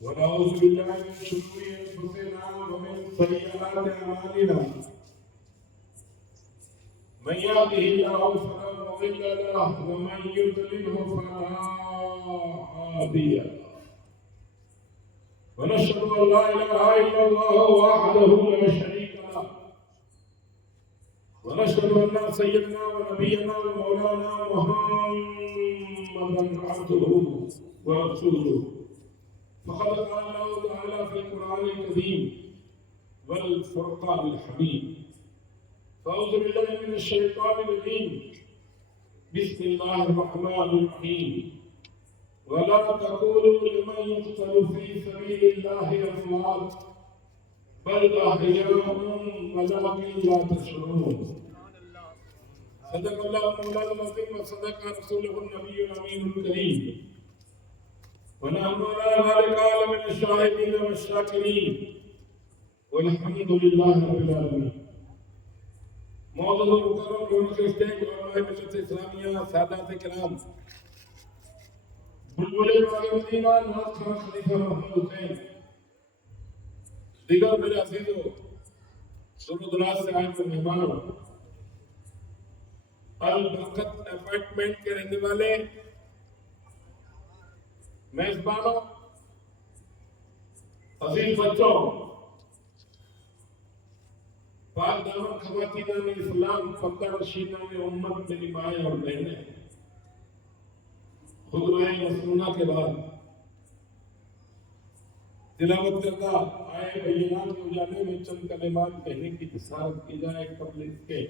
ونعوذ بالله من شرور انفسنا ومن سيئات اعمالنا من يهده الله فلا مضل له ومن يضلله فلا هادي له ونشهد ان لا اله الا الله وحده لا شريك له ونشهد ان سيدنا ونبينا ومولانا محمدا عبده ورسوله فقد قال الله تعالى في القرآن الكريم والفرقان الحميد فأعوذ بالله من الشيطان الرجيم بسم الله الرحمن الرحيم ولا تقولوا لمن يقتل في سبيل الله أموات بل أحياء ولكن لا تشعرون صدق الله مولانا العظيم وصدق رسوله النبي الأمين الكريم ونحن على ذلك من الشاهدين والشاكرين والحمد لله رب العالمين. معزز مکرم یونیورسٹی علماء ملت اسلامیہ سادات کرام بلبل باغ مدینہ نواز خان خلیفہ محمد حسین دیگر میرے عزیزوں دور دراز سے آئے ہوئے مہمانوں البرکت اپارٹمنٹ کے رہنے والے میزبانوں عزیز بچوں پاک دامن خواتین اسلام پردہ نشینان امت میری مائیں اور بہنیں خطبہ مسنونہ کے بعد تلاوت کردہ آئے بینات کے اجالے میں چند کلمات کہنے کی جسارت کی جائے قبل اس کے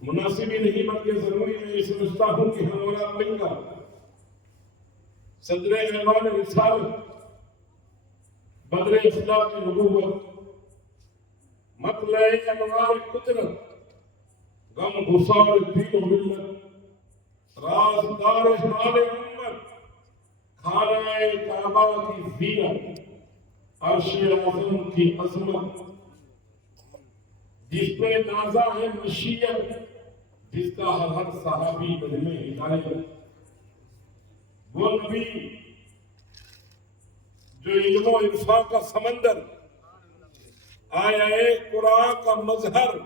مناسب ہی نہیں بلکہ ضروری میں یہ سمجھتا ہوں کہ ہمارا مل کر صدر ایوان رسالت بدر اصلاح کی نبوت مطلع انوار قدرت غم گسار دین و ملت رازدار حال امت خانہ کعبہ کی زینت عرش اعظم کی عظمت جس پہ نازا ہے مشیت جس کا ہر صحابی نظم ہدایت وہ نبی جو علم و عرفان کا سمندر آیا قرآن کا مظہر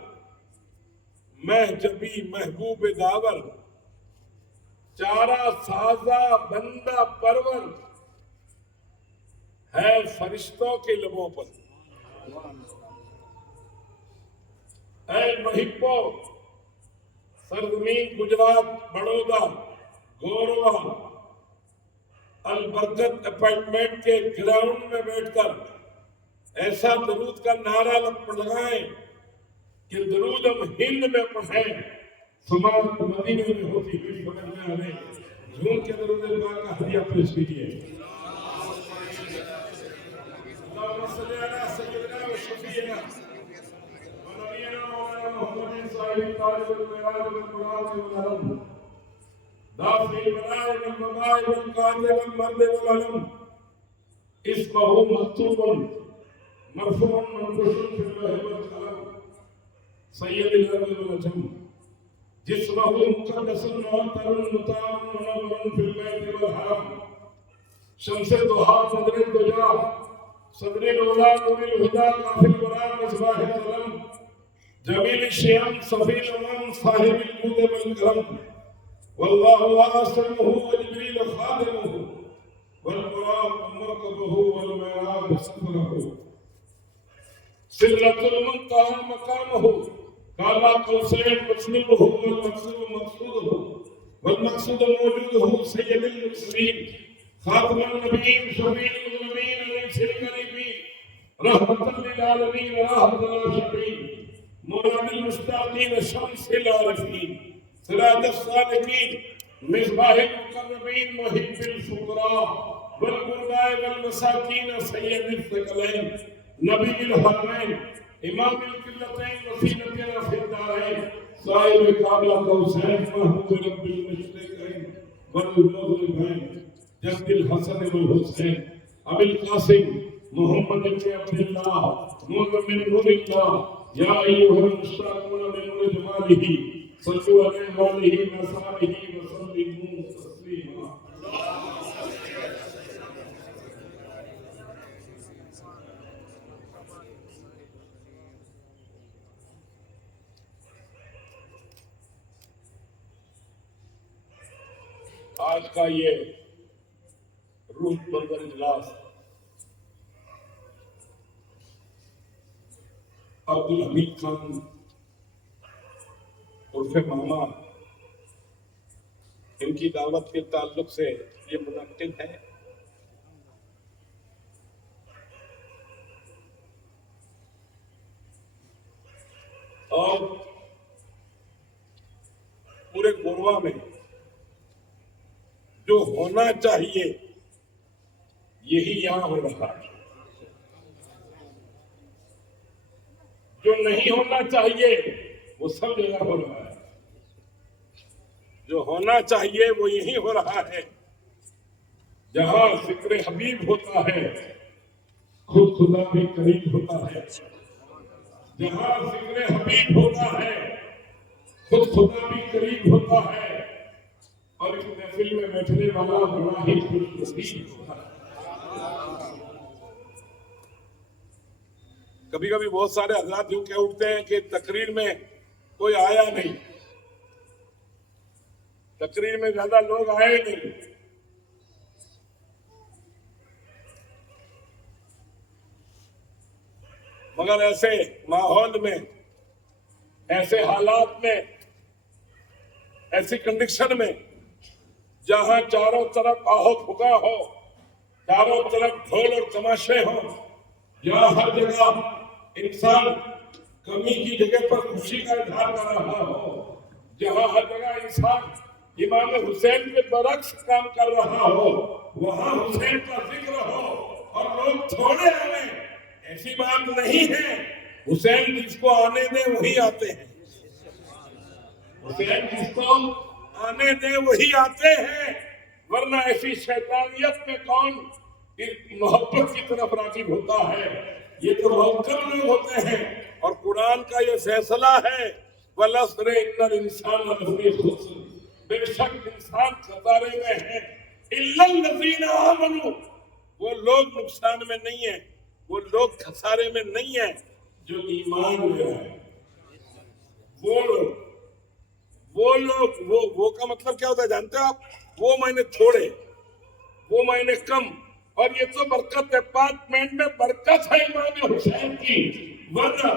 محجبی محبوب داور چارہ سازہ بندہ پرور ہے فرشتوں کے لبوں پر اے محبو سرزمین گجرات بڑودہ گوروا البرکت اپارٹمنٹ کے گراؤنڈ میں بیٹھ کر ایسا درود کا نعرہ لگائیں کہ درود ہم ہند میں پڑھیں سماعت مدینے میں ہوتی ہوئی پکڑنے والے جھوم کے درود پاک کا ہدیہ پیش کیجیے اللہم صلی علی سیدنا و شفیعنا و نبینا مولانا محمد صاحب طالب المعراج والمراد والعلم دافع البلاء والوباء والقاتل والمرد والعلم اسمه مكتوب مرفوع منقوش في اللوح والقلم سید الارض والعجم جسمه مقدس معطر مطاع منور في البيت والحرم شمس الضحى بدر الدجى صدر الاولى نور الهدى كافي القران مصباح الظلم جميل الشيم صفي الامم صاحب الجود والكرم والله عاصمه وجبريل خادمه والبراق مركبه والمعراج سفره سدرة المنتهى مقامه قال قوسين مسلمه والمقصود مقصوده والمقصود موجوده سيد المرسلين خاتم النبيين شفيع المذنبين ليس القريبين رحمة للعالمين راحة العاشقين مراد المشتاقين شمس العارفين سراج الصالحين مصباح المقربين محب الفقراء والغرباء والمساكين سيد الثقلين نبی الحرمین امام القلتین وسیلتنا فی الدارین صاحب قابلہ قوسین محمود رب المشرقین والمغربین جد الحسن والحسین ابی القاسم محمد بن عبداللہ نور من نور اللہ یا ایوہ المشتاقون من نور جمالہ صلو علیہ وآلہ وصحبہ وسلم تسلیما آج کا یہ روح پرور اجلاس عبدالحمید خان عرف ماما ان کی دعوت کے تعلق سے یہ منعقد ہے. اور پورے گوروا میں جو ہونا چاہیے یہی یہاں ہو رہا ہے، جو نہیں ہونا چاہیے وہ سب جگہ ہو رہا ہے. جو ہونا چاہیے وہ یہی ہو رہا ہے. جہاں ذکر حبیب ہوتا ہے خود خدا بھی قریب ہوتا ہے. جہاں ذکر حبیب ہوتا ہے خود خدا بھی قریب ہوتا ہے. اور اس محفل میں بیٹھنے والا بڑا ہی خوش نصیب ہوتا ہے. کبھی کبھی بہت سارے حضرات یوں کہہ اٹھتے ہیں کہ تقریر میں کوئی آیا نہیں، تقریر میں زیادہ لوگ آئے نہیں. مگر ایسے ماحول میں، ایسے حالات میں، ایسی کنڈیشن میں جہاں چاروں طرف آہو بھگا ہو، چاروں طرف ڈھول اور تماشے ہوں، جہاں ہر جگہ انسان کمی کی جگہ پر خوشی کا اظہار کر رہا ہو، جہاں ہر جگہ انسان امام حسین کے برعکس کام کر رہا ہو، وہاں حسین کا ذکر ہو اور لوگ تھوڑے آئیں، ایسی بات نہیں ہے. حسین جس کو آنے دیں وہی آتے ہیں. حسین جس کو آنے دیں وہی آتے ہیں، ورنہ ایسی شیطانیت میں کون محبت کی طرف راغب ہوتا ہے. یہ تو بہت کم لوگ ہوتے ہیں. اور قرآن کا یہ فیصلہ ہے وَالْعَصْرِ إِنَّ الْإِنسَانَ لَفِي خُسْرٍ، بے شک انسان خسارے میں ہے. إِلَّا الَّذِينَ آمَنُوا، وہ لوگ نقصان میں نہیں ہیں، وہ لوگ خسارے میں نہیں ہیں جو ایمان لے رہے ہیں. وہ لوگ وہ کا مطلب کیا ہوتا ہے جانتے ہیں آپ؟ وہ معنی تھوڑے، وہ معنی کم. اور یہ تو برکت اپارٹمنٹ میں برکت ہے امام حسین کی، ورنہ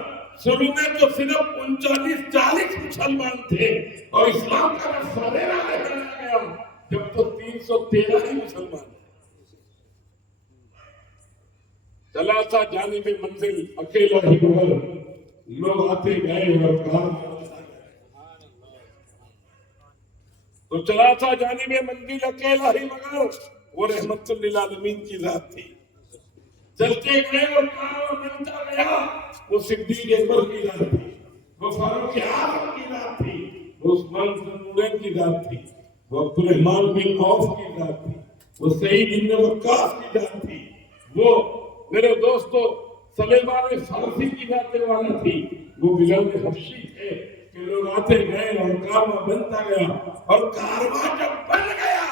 شروع میں تو صرف 39-40 مسلمان تھے اور اسلام کا سارے راہ گیا جب تو 313 ہی مسلمان تھے. چلا تھا جانب منزل اکیلا ہی مگر لوگ آتے گئے اور کام تو چلا تھا جانب منزل اکیلا ہی مگر وہ رحمت للعالمین کی ذات تھی. چلتے گئے اور کام بنتا گیا وہ صدیق اکبر کی ذات تھی، وہ فاروق اعظم کی ذات تھی، وہ عثمان بن نورین کی ذات تھی، وہ عبدالرحمن بن عوف کی ذات تھی، وہ سعید بن وقاص کی ذات تھی، وہ میرے دوستو سلیمان فارسی کی ذات والا تھی، وہ بلال حبشی تھے. کہ لوگ آتے گئے اور کارواں بنتا گیا اور کارواں جب بن گیا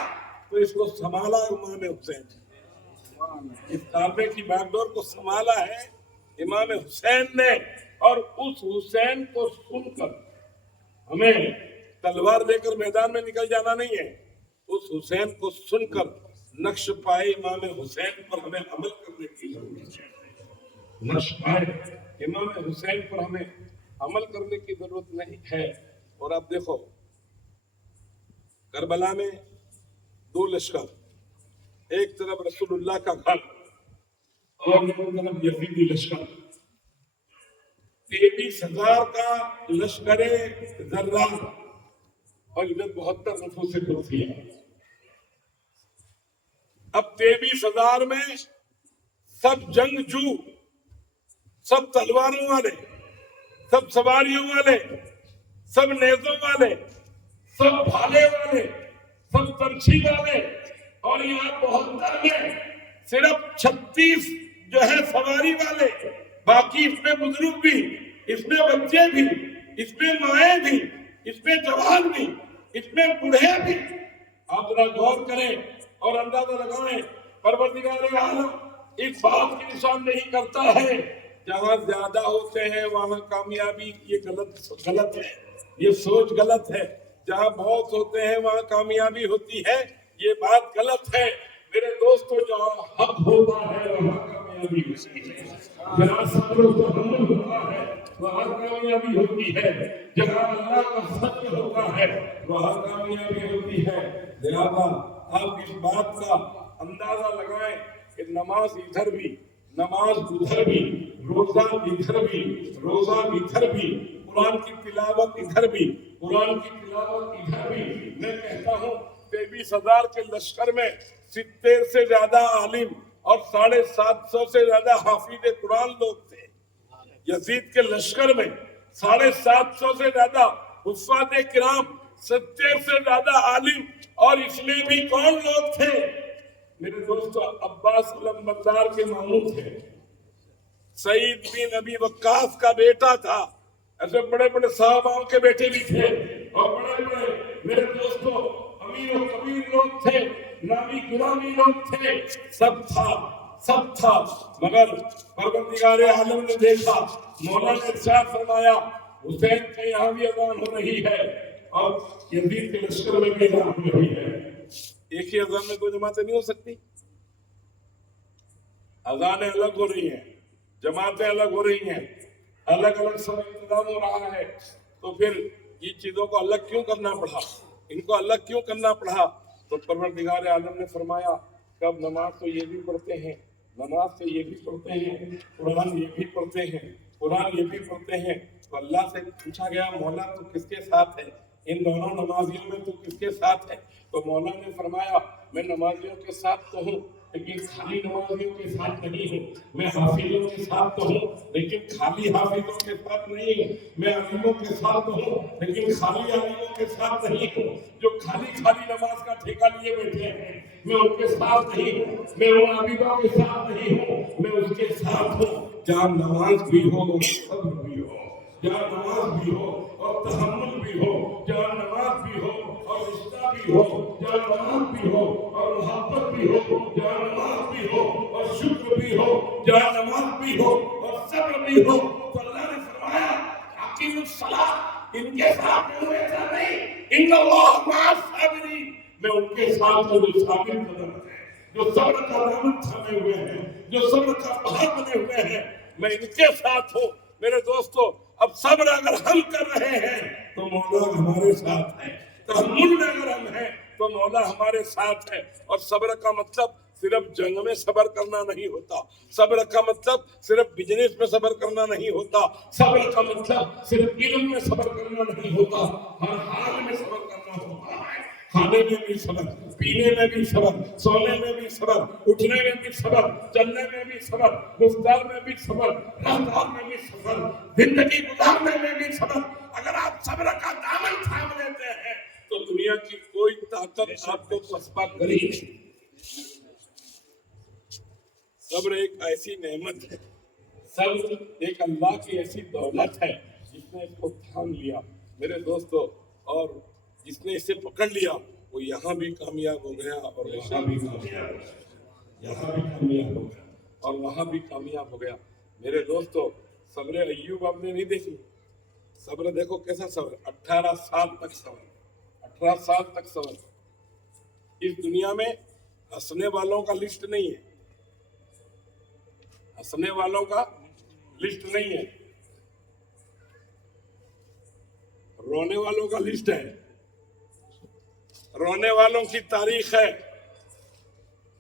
تو اس کو سنبھالا امام حسین. اس کعبے کی باغ ڈور کو سنبھالا ہے امام حسین نے. اور اس حسین کو سن کر ہمیں تلوار لے کر میدان میں نکل جانا نہیں ہے. اس حسین کو سن کر نقش پائے امام حسین پر ہمیں عمل کرنے کی ضرورت ہے. نقش پائے امام حسین پر ہمیں عمل کرنے کی ضرورت نہیں ہے. اور اب دیکھو کربلا میں 2 لشکر، ایک طرف رسول اللہ کا گھر اور ایک طرف یزیدی لشکر. 23,000 کا لشکر ذرہ اور ادھر 72 نفوس کرسی ہے. اب 23,000 میں سب جنگجو، سب تلواروں والے، سب سواریوں والے، سب نیزوں والے، سب بھالے والے، سب ترچھی والے. اور یہاں 72 میں صرف 36 جو ہے سواری والے، باقی اس میں بزرگ بھی، اس میں بچے بھی، اس میں مائیں بھی، اس میں جوان بھی، اس میں بوڑھے بھی. آپ ذرا غور کریں اور اندازہ لگائیں. پروردگار عالم اس بات کی نشاندہی کرتا ہے جہاں زیادہ ہوتے ہیں وہاں کامیابی، یہ غلط ہے، یہ سوچ غلط ہے. جہاں بہت ہوتے ہیں وہاں کامیابی ہوتی ہے. یہ بات غلط ہے میرے دوستوں. جہاں حق ہوتا ہے وہاں کامیابی ہوتی ہے. جہاں صبر و تحمل ہوتا ہے وہاں کامیابی ہوتی ہے. جہاں اللہ کا سچ ہوتا ہے وہاں کامیابی ہوتی ہے. لہذا آپ اس بات کا اندازہ لگائیں کہ نماز ادھر بھی، نماز ادھر بھی، روزہ ادھر بھی، روزہ ادھر بھی، قرآن کی تلاوت ادھر بھی، قرآن کی تلاوت ادھر بھی. میں کہتا ہوں 23,000 کے لشکر میں 70 سے زیادہ عالم اور 750 سے زیادہ حافظ قرآن لوگ تھے. یزید کے لشکر میں 750 سے زیادہ حفاظ کرام، 70 سے زیادہ عالم، اور اس میں بھی کون لوگ تھے میرے دوستو؟ عباس علمبردار کے ماموں تھے، سعید بن ابی وقاص کا بیٹا تھا. ایسے بڑے بڑے صحاباؤں کے بیٹے بھی تھے اور بڑے بڑے میرے دوستو امیر و کبیر لوگ تھے، نامی گرامی لوگ تھے. سب تھا، سب تھا، مگر پروردگار عالم نے دیکھا، مولا نے ارشاد فرمایا حسین کے یہاں بھی اذان ہو رہی ہے اور یزید کے لشکر میں بھی اذان ہو رہی ہے. ایک ہی اذان میں دو جماعتیں نہیں ہو سکتی. اذانیں الگ ہو رہی ہیں، جماعتیں الگ ہو رہی ہیں، الگ الگ سب انتظام ہو رہا ہے. تو پھر یہ چیزوں کو الگ کیوں کرنا پڑا، ان کو الگ کیوں کرنا پڑا؟ تو پروردگار عالم نے فرمایا کب نماز تو یہ بھی پڑھتے ہیں، نماز تو یہ بھی پڑھتے ہیں، قرآن یہ بھی پڑھتے ہیں، قرآن یہ بھی پڑھتے ہیں. تو اللہ سے پوچھا گیا مولا تو کس کے ساتھ ہے؟ ان دونوں نمازیوں میں تو کس کے ساتھ ہے؟ تو مولا نے فرمایا میں نمازیوں کے ساتھ تو ہوں لیکن خالی نمازیوں کے ساتھ نہیں ہوں. میں حافظوں کے ساتھ تو ہوں لیکن خالی حافظوں کے ساتھ نہیں ہوں. میں عالموں کے ساتھ تو ہوں لیکن خالی عالموں کے ساتھ نہیں ہوں. جو خالی نماز کا ٹھیکہ لیے بیٹھے ہیں میں ان کے ساتھ نہیں ہوں، میں ان عابدوں کے ساتھ نہیں ہوں، میں اس کے ساتھ ہوں جہاں نماز بھی ہو اور صبر بھی ہو، جہاں نماز بھی ہو اور تحمل بھی ہو، جہاں نماز بھی ہو اور رشتہ بھی ہو، جہاں نماز بھی ہو اور محبت بھی ہو، جہاں نماز بھی ہو اور شکر بھی ہو، جہاں نماز بھی ہو اور صبر بھی ہو. تو اللہ نے فرمایا اقیموا الصلاۃ، ان کے ساتھ میں ایسا نہیں، ان اللہ مع الصابرین، میں ان کے ساتھ ہوں جو صابر قدم ہیں، جو صبر کا دامن تھامے ہوئے ہیں، جو صبر کا پہاڑ بنے ہوئے ہیں، میں ان کے ساتھ ہوں. میرے دوستو اب صبر اگر ہم کر رہے ہیں تو مولا ہمارے ساتھ ہے، تحمل میں اگر ہم ہیں تو مولا ہمارے ساتھ ہے. اور صبر کا مطلب صرف جنگ میں صبر کرنا نہیں ہوتا، صبر کا مطلب صرف بزنس میں صبر کرنا نہیں ہوتا، صبر کا مطلب صرف علم میں صبر کرنا نہیں ہوتا، ہر حال میں صبر کرنا ہوتا ہے. کھانے میں بھی صبر، پینے میں بھی صبر، سونے میں بھی صبر، اٹھنے میں بھی صبر، چلنے میں بھی صبر، گفتار میں بھی صبر، رفتار میں بھی صبر، زندگی گزارنے میں بھی صبر. اگر آپ صبر کا دامن تھام لیتے ہیں تو دنیا کی کوئی طاقت آپ کو پسپا کری نہیں. صبر ایک ایسی نعمت ہے، صبر ایک اللہ کی ایسی دولت ہے جس نے اس کو تھام لیا میرے دوستو، اور جس نے اسے پکڑ لیا وہ یہاں بھی کامیاب ہو گیا اور وہاں بھی کامیاب ہو گیا، یہاں بھی کامیاب ہو گیا اور وہاں بھی کامیاب ہو گیا. میرے دوستو صبر ایوب آپ نے نہیں دیکھی؟ صبر دیکھو کیسا صبر، 18 سال تک صبر، 18 سال تک صبر. اس دنیا میں ہنسنے والوں کا لسٹ نہیں ہے، ہنسنے والوں کا لسٹ نہیں ہے، رونے والوں کا لسٹ ہے، رونے والوں کی تاریخ ہے.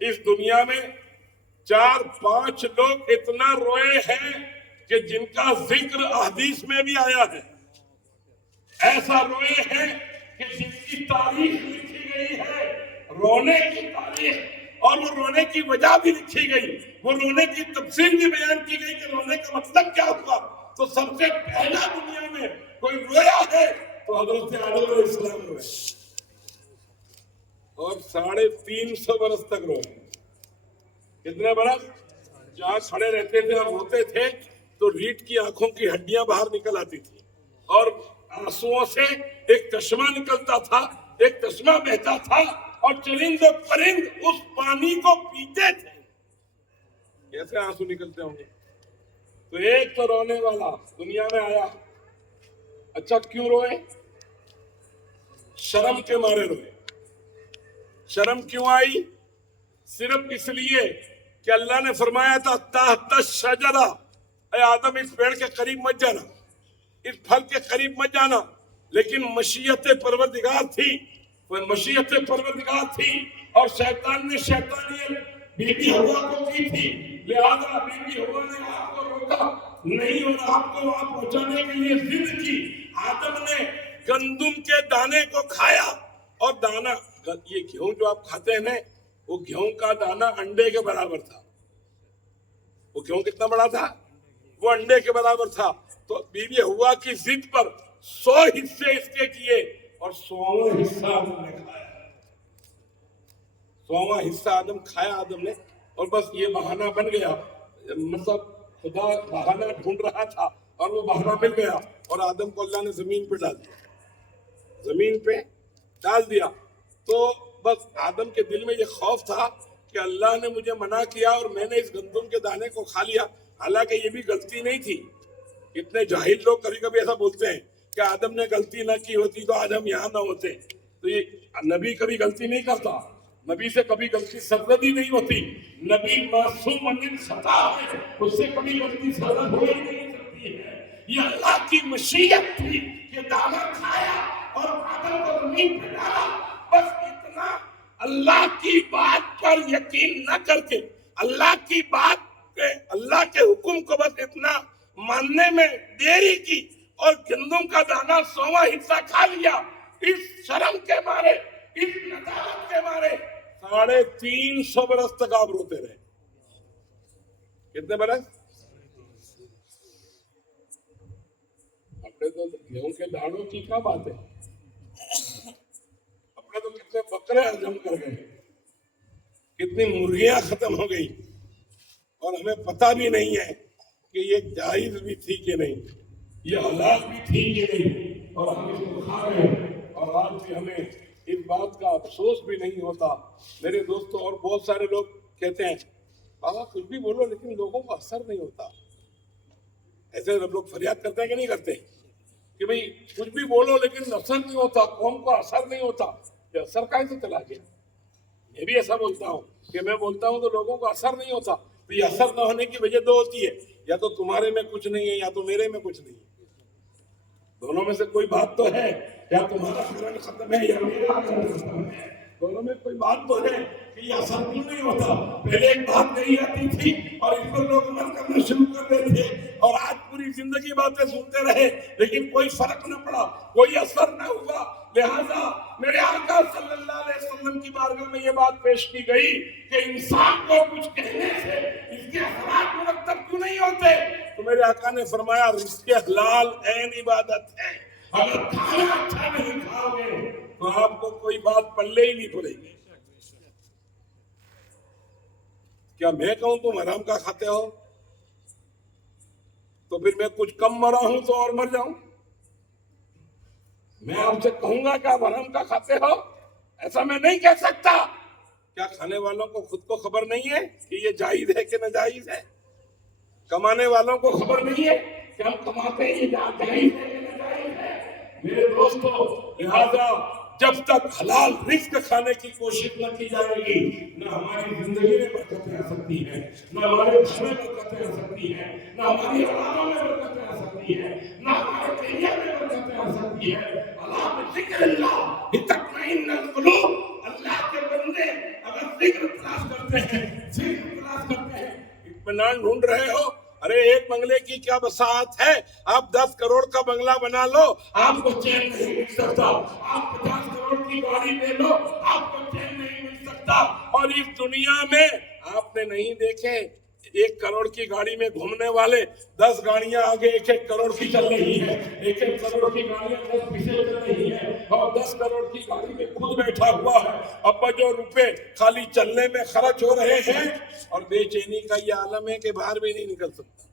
اس دنیا میں 4-5 لوگ اتنا روئے ہیں کہ جن کا ذکر احادیث میں بھی آیا ہے، ایسا روئے ہیں کہ جن کی تاریخ لکھی گئی ہے، رونے کی تاریخ، اور وہ رونے کی وجہ بھی لکھی گئی، وہ رونے کی تفصیل بھی بیان کی گئی کہ رونے کا مطلب کیا ہوا. تو سب سے پہلا دنیا میں کوئی رویا ہے تو حضرت آدم علیہ السلام روئے، اور 350 برس تک روئے. کتنے برس؟ جہاں کھڑے رہتے تھے اور روتے تھے تو ریٹ کی آنکھوں کی ہڈیاں باہر نکل آتی تھی اور آنسوؤں سے ایک چشمہ نکلتا تھا، ایک چشمہ بہتا تھا اور چرند و پرند اس پانی کو پیتے تھے. کیسے آنسو نکلتے ہوں گے؟ تو ایک تو رونے والا دنیا میں آیا. اچھا کیوں روئے؟ شرم کے مارے روئے. شرم کیوں آئی؟ صرف اس لیے کہ اللہ نے فرمایا تھا تحت الشجرہ، اے آدم اس پیڑ کے قریب مت جانا، اس پھل کے قریب مت جانا، لیکن مشیت پروردگار تھی، وہ مشیت پروردگار تھی، اور شیطان نے شیطانیت بی بی ہوا کو کی تھی، لہذا بی بی ہوا نے آپ کو روکا نہیں اور آپ کو وہاں پہنچانے کے لیے ضد کی۔ آدم نے گندم کے دانے کو کھایا، اور دانا، یہ گیہوں جو آپ کھاتے ہیں نا، وہ گیہوں کا دانا انڈے کے برابر تھا۔ وہ گیہوں کتنا بڑا تھا؟ وہ انڈے کے برابر تھا۔ تو بی بی ہوا کی ضد پر 100 حصے اس کے کیے، اور 100واں حصہ آدم نے کھایا۔ 100واں حصہ آدم نے، اور بس یہ بہانہ بن گیا، مطلب خدا بہانہ ڈھونڈ رہا تھا اور وہ بہانہ مل گیا، اور آدم کو اللہ نے زمین پہ ڈال دیا، زمین پہ ڈال دیا۔ تو بس آدم کے دل میں یہ خوف تھا کہ اللہ نے مجھے منع کیا اور میں نے اس گندم کے دانے کو کھا لیا، حالانکہ یہ بھی غلطی نہیں تھی۔ اتنے جاہل لوگ کبھی کبھی ایسا بولتے ہیں کہ آدم نے غلطی نہ کی ہوتی تو آج ہم یہاں نہ ہوتے۔ تو یہ نبی کبھی غلطی نہیں کرتا، نبی سے کبھی غلطی سرزد ہی نہیں ہوتی، نبی معصوم من خطا ہے، اس سے کبھی غلطی سرزد ہو ہی نہیں سکتی ہے۔ یہ اللہ کی مشیت تھی کہ دانا کھایا اور آدم کو زمین پہ ڈالا، بس اتنا۔ اللہ کی بات پر یقین نہ کر کے، اللہ کی بات پہ، اللہ کے حکم کو بس اتنا ماننے میں دیری کی، اور گندم کا دانا 100واں حصہ کھا لیا، اس شرم کے مارے، اس ندامت کے مارے 350 برس تک آپ روتے رہے۔ کتنے برس؟ اپنے تو گیہوں کے دانوں کی کیا بات ہے، اپنے تو کتنے بکرے ہضم کر گئے، کتنی مرغیاں ختم ہو گئی، اور ہمیں پتہ بھی نہیں ہے کہ یہ جائز بھی تھی کہ نہیں، یہ حلال بھی تھی کہ نہیں، اور ہم اس کو کھا رہے ہیں، اور آج بھی ہمیں اس بات کا افسوس بھی نہیں ہوتا۔ میرے دوستوں، اور بہت سارے لوگ کہتے ہیں بابا کچھ بھی بولو لیکن لوگوں کو اثر نہیں ہوتا۔ ایسے لوگ فریاد کرتے ہیں کہ نہیں کرتے کہ بھئی کچھ بھی بولو لیکن اثر نہیں ہوتا، قوم کو اثر نہیں ہوتا، کہ اثر کہیں سے چلا گیا۔ میں بھی ایسا بولتا ہوں کہ میں بولتا ہوں تو لوگوں کو اثر نہیں ہوتا، تو یہ اثر نہ ہونے کی وجہ 2 ہوتی ہے، یا تو تمہارے میں کچھ نہیں ہے یا تو میرے میں کچھ نہیں ہے، دونوں میں سے کوئی بات تو ہے، یا تمہارا قرآن ختم ہے یا میرا قرآن ختم ہے، دونوں میں کوئی بات تو ہے کہ یہ اثر کیوں نہیں ہوتا۔ پہلے ایک بات نہیں آتی تھی اور اس پر لوگ عمل کرنا شروع کر رہے تھے، اور آج پوری زندگی باتیں سنتے رہے لیکن کوئی فرق نہ پڑا، کوئی اثر نہ ہوا۔ لہذا میرے آقا صلی اللہ علیہ وسلم کی بارگاہ میں یہ بات پیش کی گئی کہ انسان کو کچھ کہنے سے اس کے اثرات مرتب کیوں نہیں ہوتے؟ تو میرے آقا نے فرمایا رزق حلال عین عبادت ہے، اگر کھانا اچھا نہیں کھاؤ گے تو آپ کو کوئی بات پلے ہی نہیں پڑے گی۔ کیا میں کہوں تم حرام کا کھاتے ہو تو پھر میں کچھ کم مرا ہوں تو اور مر جاؤں؟ میں آپ سے کہوں گا کہ آپ حرام کا کھاتے ہو، ایسا میں نہیں کہہ سکتا۔ کیا کھانے والوں کو خود کو خبر نہیں ہے کہ یہ جائز ہے کہ ناجائز ہے؟ کمانے والوں کو خبر نہیں ہے کہ ہم کماتے ہیں یہ جائز ہے کہ ناجائز ہے؟ میرے دوستو، لہذا جب تک حلال رزق کھانے کی کوشش نہ کی جائے گی، نہ ہماری زندگی میں برکتیں آ سکتی ہیں، نہ ہمارے گھر میں برکتیں آ سکتی ہیں، نہ ہماری اولادوں میں برکتیں آ سکتی ہیں، نہ ہمارے کیریئر میں برکتیں آ سکتی ہیں۔ اللہ بذکر اللہ تطمئن القلوب، اللہ کے بندے اگر ذکر تلاش کرتے ہیں، اطمینان ڈھونڈ رہے ہو، ارے ایک بنگلے کی کیا بساط ہے، آپ 10 کروڑ کا بنگلہ بنا لو، آپ کو چین نہیں مل سکتا، آپ 50 کروڑ کی گاڑی لے لو، آپ کو چین نہیں مل سکتا۔ اور اس دنیا میں آپ نے نہیں دیکھے 1 کروڑ کی گاڑی میں گھومنے والے 10 گاڑیاں آگے 1-1 کروڑ کی چل رہی ہیں، 1-1 کروڑ کی گاڑیاں 10 پیچھے چل رہی ہیں، اور 10 کروڑ کی گاڑی میں خود بیٹھا ہوا ہے، اب جو روپے خالی چلنے میں خرچ ہو رہے ہیں، اور بے چینی کا یہ عالم ہے کہ باہر بھی نہیں نکل سکتا۔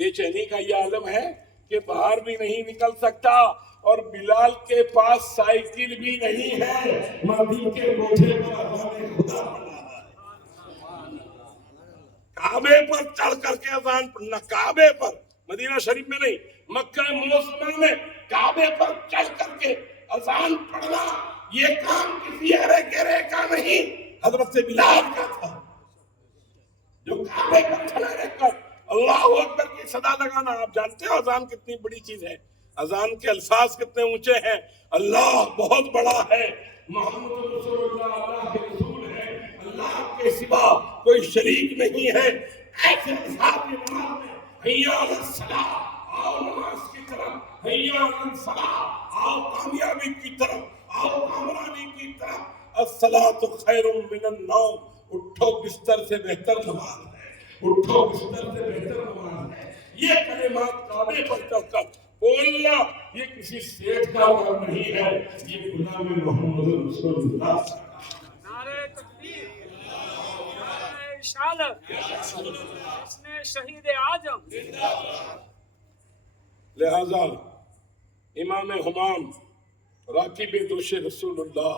بے چینی کا یہ عالم ہے کہ باہر بھی نہیں نکل سکتا، اور بلال کے پاس سائیکل بھی نہیں ہے، مہدی کے کوٹھے پر اذان خدا پڑھا ہے، کعبے پر چڑھ کر کے اذان پڑھنا، کعبے پر، مدینہ شریف میں نہیں، مکہ معظمہ میں کعبے پر چڑھ کر کے اذان پڑھنا، یہ کام کسی ارے گرے کا نہیں، حضرت بلال کا تھا، جو کعبے پر کھڑے رہ کر اللہ اکبر کی صدا لگانا. آپ جانتے ہیں اذان کتنی بڑی چیز ہے، اذان کے الفاظ کتنے اونچے ہیں. اللہ بہت بڑا ہے، محمد رسول اللہ اللہ کے رسول ہے، اللہ کے سوا کوئی شریک نہیں ہے. ایسے الفاظ کی نماز میں حیا علی الصلاۃ، آؤ نماز کی طرف، حیا علی الفلاح، آؤ کامیابی کی طرف، آؤ کامرانی کی طرف. الصلاۃ خیر من النوم، اٹھو بستر سے بہتر نماز ہے، اٹھو بستر سے بہتر نماز ہے. یہ کلمات کعبے پر چڑھ کر بولنا یہ کسی سیٹھ کا کام نہیں ہے، یہ غلام محمد رسول اللہ. نعرہ تکبیر، نعرہ رسالت، حسن شہید اعظم. لہذا امام ہمام راکب دوش رسول اللہ،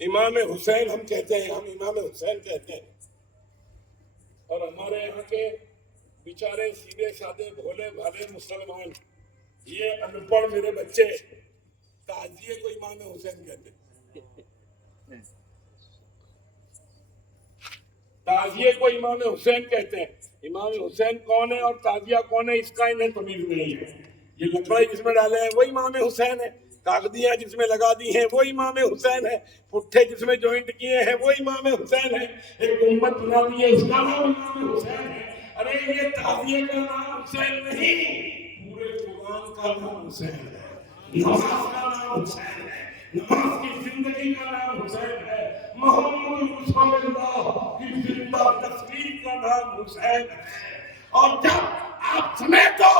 امام حسین ہم کہتے ہیں، ہم امام حسین کہتے ہیں. اور ہمارے یہاں کے بیچارے سیدھے سادے بھولے بھالے مسلمان، یہ ان پڑھ میرے بچے تعزیے کو امام حسین کہتے ہیں، تعزیے کو امام حسین کہتے ہیں. امام حسین کون ہے اور تعزیہ کون ہے اس کا انہیں تمیز نہیں ہے. یہ لکڑی جس میں ڈالے ہیں وہ امام حسین ہے، کاغذیاں جس میں لگا دی ہیں وہ امام حسین ہے، پٹھے جس میں جوائنٹ کیے ہیں وہ امام حسین ہے، ایک امت بنا دی ہے اس کا نام امام حسین ہے. ارے یہ تعزیے کا نام حسین نہیں، پورے قرآن کا نام حسین ہے، نماز کا نام حسین ہے، نماز کی زندگی کا نام حسین ہے، محمد رسول اللہ کی زندہ تصویر کا نام حسین ہے. اور جب آپ سمیٹو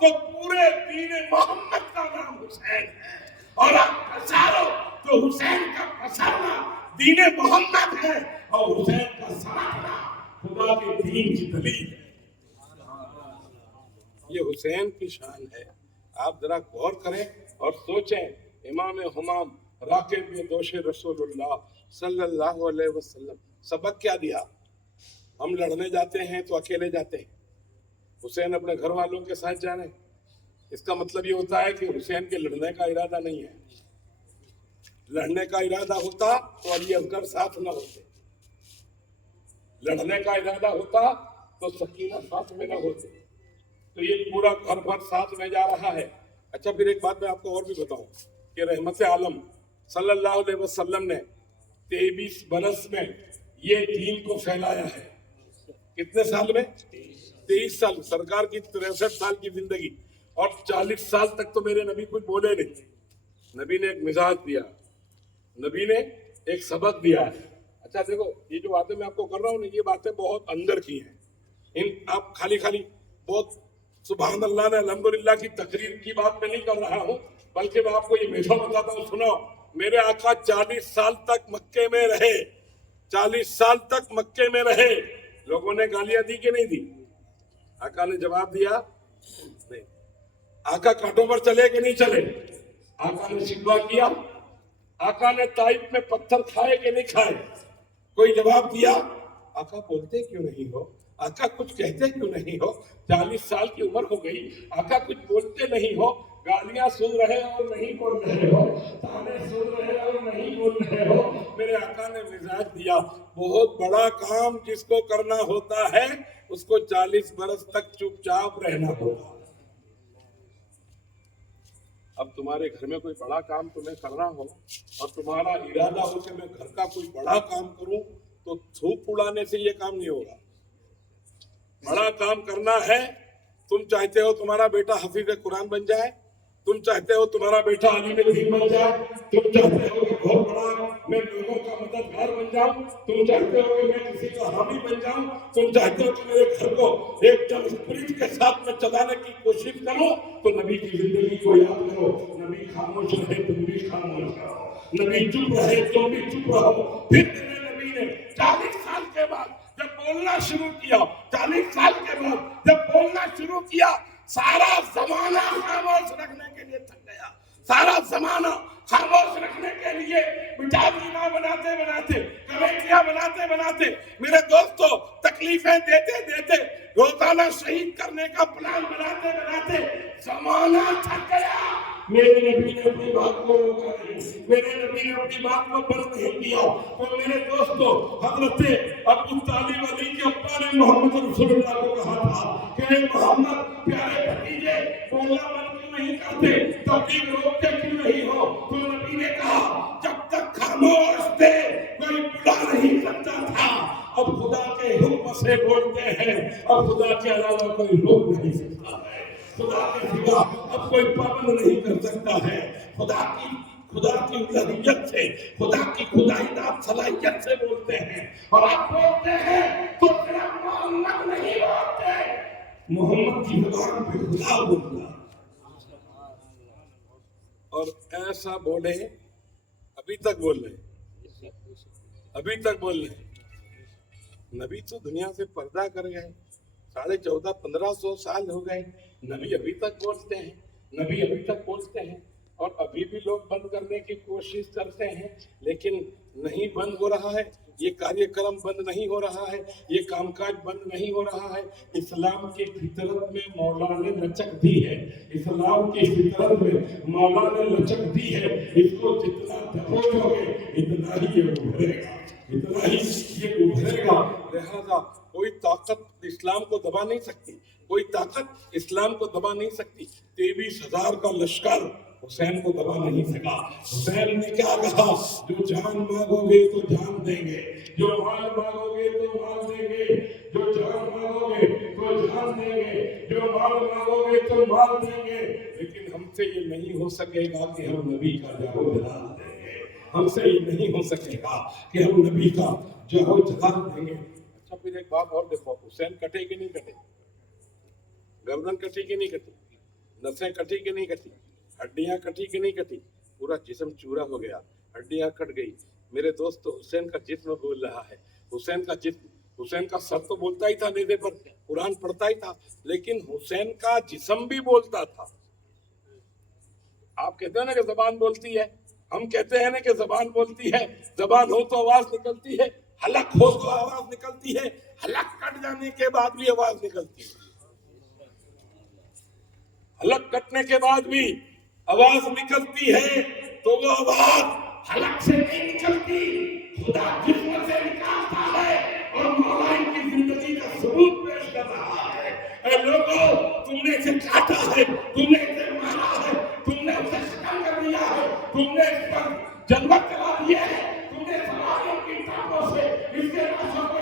تو پورے دین محمد کا نام حسین ہے، اور آپ پسارو تو حسین کا پسارنا دین محمد ہے، اور حسین کا سراہنا خدا کے دین کی دلیل ہے. یہ حسین کی شان ہے. آپ ذرا غور کریں اور سوچیں، امام ہمام راکب دوش رسول اللہ صلی اللہ علیہ وسلم سبق کیا دیا؟ ہم لڑنے جاتے ہیں تو اکیلے جاتے ہیں، حسین اپنے گھر والوں کے ساتھ جا رہے ہیں. اس کا مطلب یہ ہوتا ہے کہ حسین کے لڑنے کا ارادہ نہیں ہے. لڑنے کا ارادہ ہوتا تو علی اصغر ساتھ نہ ہوتے، لڑنے کا ارادہ ہوتا تو سکینہ ساتھ میں نہ ہوتے. تو یہ پورا گھر بھر ساتھ میں جا رہا ہے. اچھا پھر ایک بات میں آپ کو اور بھی بتاؤں کہ رحمت عالم صلی اللہ علیہ وسلم نے 23 برس میں یہ دین کو پھیلایا ہے. کتنے سال میں؟ 23 سال. سرکار کی 63 سال کی زندگی اور 40 سال تک تو میرے نبی کچھ بولے نہیں. نبی نے ایک مزاج دیا، نبی نے ایک سبق دیا ہے. اچھا دیکھو، یہ جو باتیں میں آپ کو کر رہا ہوں نا، یہ باتیں بہت اندر کی ہیں. آپ خالی بہت سبحان اللہ نے الحمدللہ کی تقریر کی بات میں نہیں کر رہا ہوں، بلکہ میں آپ کو یہ میٹھا بتاتا ہوں. سنو، میرے آقا 40 سال تک مکے میں رہے، 40 سال تک مکے میں رہے. لوگوں نے گالیاں دی کہ نہیں دی؟ آقا نے جواب دیا نہیں. آقا کانٹوں پر چلے کہ نہیں چلے؟ آقا نے شکوہ کیا؟ آقا نے طائف میں پتھر کھائے کہ نہیں کھائے؟ کوئی جواب دیا؟ آقا بولتے کیوں نہیں ہو؟ آقا کچھ کہتے کیوں نہیں ہو؟ 40 سال کی عمر ہو گئی، آقا کچھ بولتے نہیں ہو، گالیاں سن رہے اور نہیں بول رہے ہو، تانے سن رہے اور نہیں بول رہے ہو. میرے آقا نے مزاج دیا، بہت بڑا کام جس کو کرنا ہوتا ہے اس کو 40 برس تک چپ چاپ رہنا ہوگا. اب تمہارے گھر میں کوئی بڑا کام تمہیں کرنا ہو اور تمہارا ارادہ ہو کہ میں گھر کا کوئی بڑا کام کروں، تو تھوک اڑانے سے یہ کام نہیں ہوگا. بڑا کام کرنا ہے. تم چاہتے ہو تمہارا بیٹا حفیظ قرآن بن جائے، تم چاہتے ہو تمہارا بیٹا عالم دین بن جائے، تم چاہتے ہو کہ بہت بڑا میں لوگوں کا مددگار بن جاؤں، تم چاہتے ہو کہ میں کسی کا حامی بن جاؤں، تم چاہتے ہو کہ میرے گھر کو ایک دم اسپرٹ کے ساتھ میں چلانے کی کوشش کرو، تو نبی کی زندگی کو یاد کرو. نبی خاموش رہے تم بھی خاموش رہو، نبی چپ رہے تم بھی چپ رہو. پھر میرے نبی نے 40 سال کے بعد جب بولنا شروع کیا، 40 سال کے بعد جب بولنا شروع کیا، سارا زمانہ خاموش رکھنے کے لیے تھک گیا. سارا زمانہ خاموش رکھنے کے لیے مٹھائیاں بناتے بناتے، کمیٹیاں بناتے بناتے، میرے دوستو تکلیفیں دیتے دیتے، روزانہ شہید کرنے کا پلان بناتے بناتے زمانہ تھک گیا. میرے نبی نے اپنی بات کو روکا نہیں. میرے نبی نے اپنی بات کو بند نہیں کیا. تو میرے دوستو, حضرت ابو طالب علی کے ابا نے محمد رسول اللہ کو کہا تھا کہ اے محمد پیارے بھتیجے, بولنا بند کیوں نہیں کرتے, تبلیغ روکتے کیوں نہیں ہو؟ تو نبی نے کہا جب تک خاموش تھے کوئی بلا نہیں سکتا تھا, اب خدا کے حکم سے بولتے ہیں, اب خدا کے علاوہ کوئی روک نہیں سکتا ہے, خدا کے سوا اب کوئی پابند نہیں کر سکتا ہے. خدا کی الوہیت سے, خدا کی خدائی داد صلاحیت سے بولتے ہیں, اور آپ بولتے ہیں تو صرف محمد نہیں بولتے, محمد کی زبان پہ خدا بولتا. اور ایسا بولے, ابھی تک بول رہے, ابھی تک بول رہے. نبی تو دنیا سے پردہ کر گئے, 1450-1500 سال ہو گئے, نبی ابھی تک بولتے ہیں, نبی ابھی تک بولتے ہیں. اور ابھی بھی لوگ بند کرنے کی کوشش کرتے ہیں, لیکن نہیں بند ہو رہا ہے. یہ کاریہ کرم بند نہیں ہو رہا ہے, یہ کام کاج بند نہیں ہو رہا ہے. اسلام کی فطرت میں مولا نے لچک دی ہے, اسلام کی فطرت میں مولا نے لچک دی ہے. اس کو جتنا دبو گے اتنا ہی یہ ابھرے گا, اتنا ہی یہ ابھرے گا. لہذا کوئی طاقت اسلام کو دبا نہیں سکتی, کوئی طاقت اسلام کو دبا نہیں سکتی. 23,000 کا لشکر حسین کو دبا نہیں سکا. حسین نے کیا کہا, جو جان مانگو گے تو جان دیں گے, جو مال مانگو گے تو مال دیں گے, جو جان مانگو گے تو جان دیں گے, جو مال مانگو گے تو مال دیں گے. لیکن ہم سے یہ نہیں ہو سکے گا کہ ہم نبی کا جاہو جلال دیں گے, ہم سے یہ نہیں ہو سکے گا کہ ہم نبی کا جاہو جلال دیں گے. اچھا پھر ایک بات اور دیکھو, حسین کٹے کہ نہیں کٹے, گردن کٹی کہ نہیں کٹی, نسیں کٹی کہ نہیں کٹی, ہڈیاں کٹی کہ نہیں کٹی, پورا جسم چورا ہو گیا, ہڈیاں کٹ گئی. میرے دوست, حسین کا جسم بول رہا ہے, حسین کا جسم, حسین کا سر تو بولتا ہی تھا نیزے پر, قرآن پڑھتا ہی تھا, لیکن حسین کا جسم بھی بولتا تھا. آپ کہتے ہیں نا کہ زبان بولتی ہے, ہم کہتے ہیں نا کہ زبان بولتی ہے. زبان ہو تو آواز نکلتی ہے, حلق ہو تو آواز نکلتی ہے, حلق کٹ جانے کے بعد بھی آواز نکلتی ہے, حلق کٹنے کے بعد بھی آواز نکلتی ہے. تو وہ آواز حلق سے نہیں نکلتی, خدا جسم سے نکالتا ہے, اور مولا ان کی زندگی کا ثبوت پیش کر رہا ہے. اے لوگوں, تم نے اسے کاٹا ہے, تم نے اسے مارا ہے, تم نے اسے ختم کر دیا ہے, تم نے اس پر جنت کرا دیا ہے, تم نے سواروں کی ٹانگوں سے اس کے لاشوں کو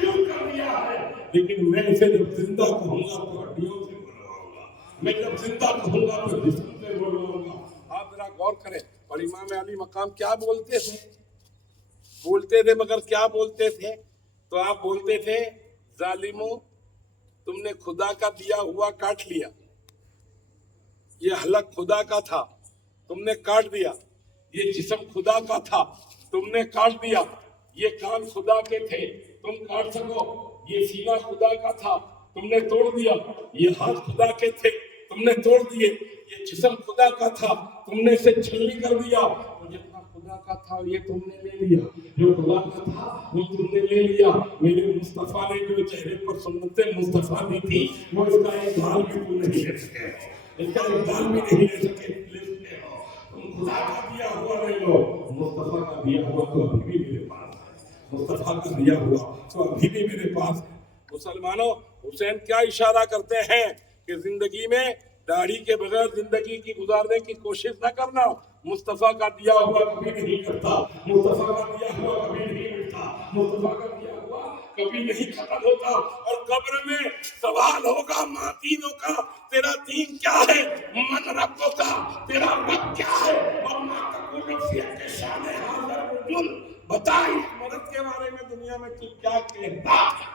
چور کر دیا ہے. لیکن میں اسے جب زندہ کہوں گا تو ہڈیوں سے بلواؤں گا, میں جب زندہ کہوں گا تو جسم سے بلواؤں گا. آپ ذرا غور کریں, اور امام علی مقام کیا بولتے تھے, بولتے تھے مگر کیا بولتے تھے؟ تو آپ بولتے تھے, ظالموں تم نے خدا کا دیا ہوا کاٹ لیا, یہ حلق خدا کا تھا تم نے کاٹ دیا, یہ جسم خدا کا تھا تم نے کاٹ دیا, یہ کان خدا کے تھے تم کاٹ سکو, یہ سینہ خدا کا تھا تم نے توڑ دیا, یہ ہاتھ خدا کے تھے تم نے توڑ دیے, یہ جسم خدا کا تھا تم نے اسے چھلنی کر دیا. تو جتنا خدا کا تھا یہ تم نے لے لیا, جو خدا کا تھا وہ تم نے لے لیا. میرے مصطفیٰ نے جو چہرے پر سنت مصطفیٰ دی تھی, وہ اس کا ایک بال بھی تم نہیں لے سکے, اس کا ایک بال بھی نہیں لے سکے. تم خدا کا دیا ہوا لے لو, مصطفیٰ کا دیا ہوا تو ابھی بھی میرے پاس ہے, مصطفیٰ کا دیا ہوا تو ابھی بھی میرے پاس ہے. مسلمانوں, حسین کیا اشارہ کرتے ہیں کہ زندگی میں داڑھی کے بغیر زندگی کی گزارنے کی کوشش نہ کرنا. مصطفیٰ کا دیا ہوا کبھی نہیں کرتا, مصطفیٰ کا دیا ہوا کبھی نہیں ملتا, مصطفیٰ کا دیا ہوا کبھی نہیں ختم ہوتا. اور قبر میں سوال ہوگا ماں دینوں کا, تیرا دین کیا ہے, من ربوں کا, تیرا رب کیا ہے, اور ماں تقول فی کے شان حاضر رجل, بتا اس مرد کے بارے میں دنیا میں تو کیا کہتا تھا,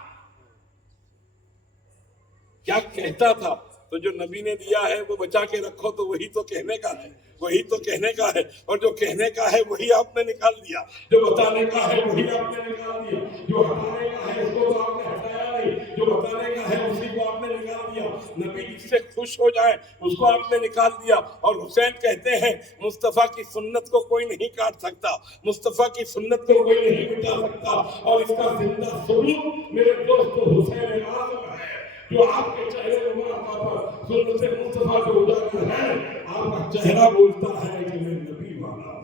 کیا کہتا تھا. تو جو نبی نے دیا ہے وہ بچا کے رکھو, تو وہی تو کہنے کا ہے, وہی تو کہنے کا ہے. اور جو کہنے کا ہے وہی آپ نے نکال دیا, جو بتانے کا ہے وہی آپ نے نکال دیا, جو ہٹانے کا ہے اس کو تو آپ نے ہٹایا نہیں, جو بتانے کا ہے اسی کو آپ نے نکال دیا. نبی جس سے خوش ہو جائے اس کو آپ نے نکال دیا. اور حسین کہتے ہیں مصطفیٰ کی سنت کو کوئی نہیں کاٹ سکتا, مصطفیٰ کی سنت کو کوئی نہیں مٹا سکتا. اور اس کا زندہ ثبوت میرے دوست حسین اعظم ہے, جو آپ کے چہرے مبارک پر سنت مصطفیٰ کو اجاگر ہے. آپ کا چہرہ بولتا ہے کہ میں نبی والا ہوں,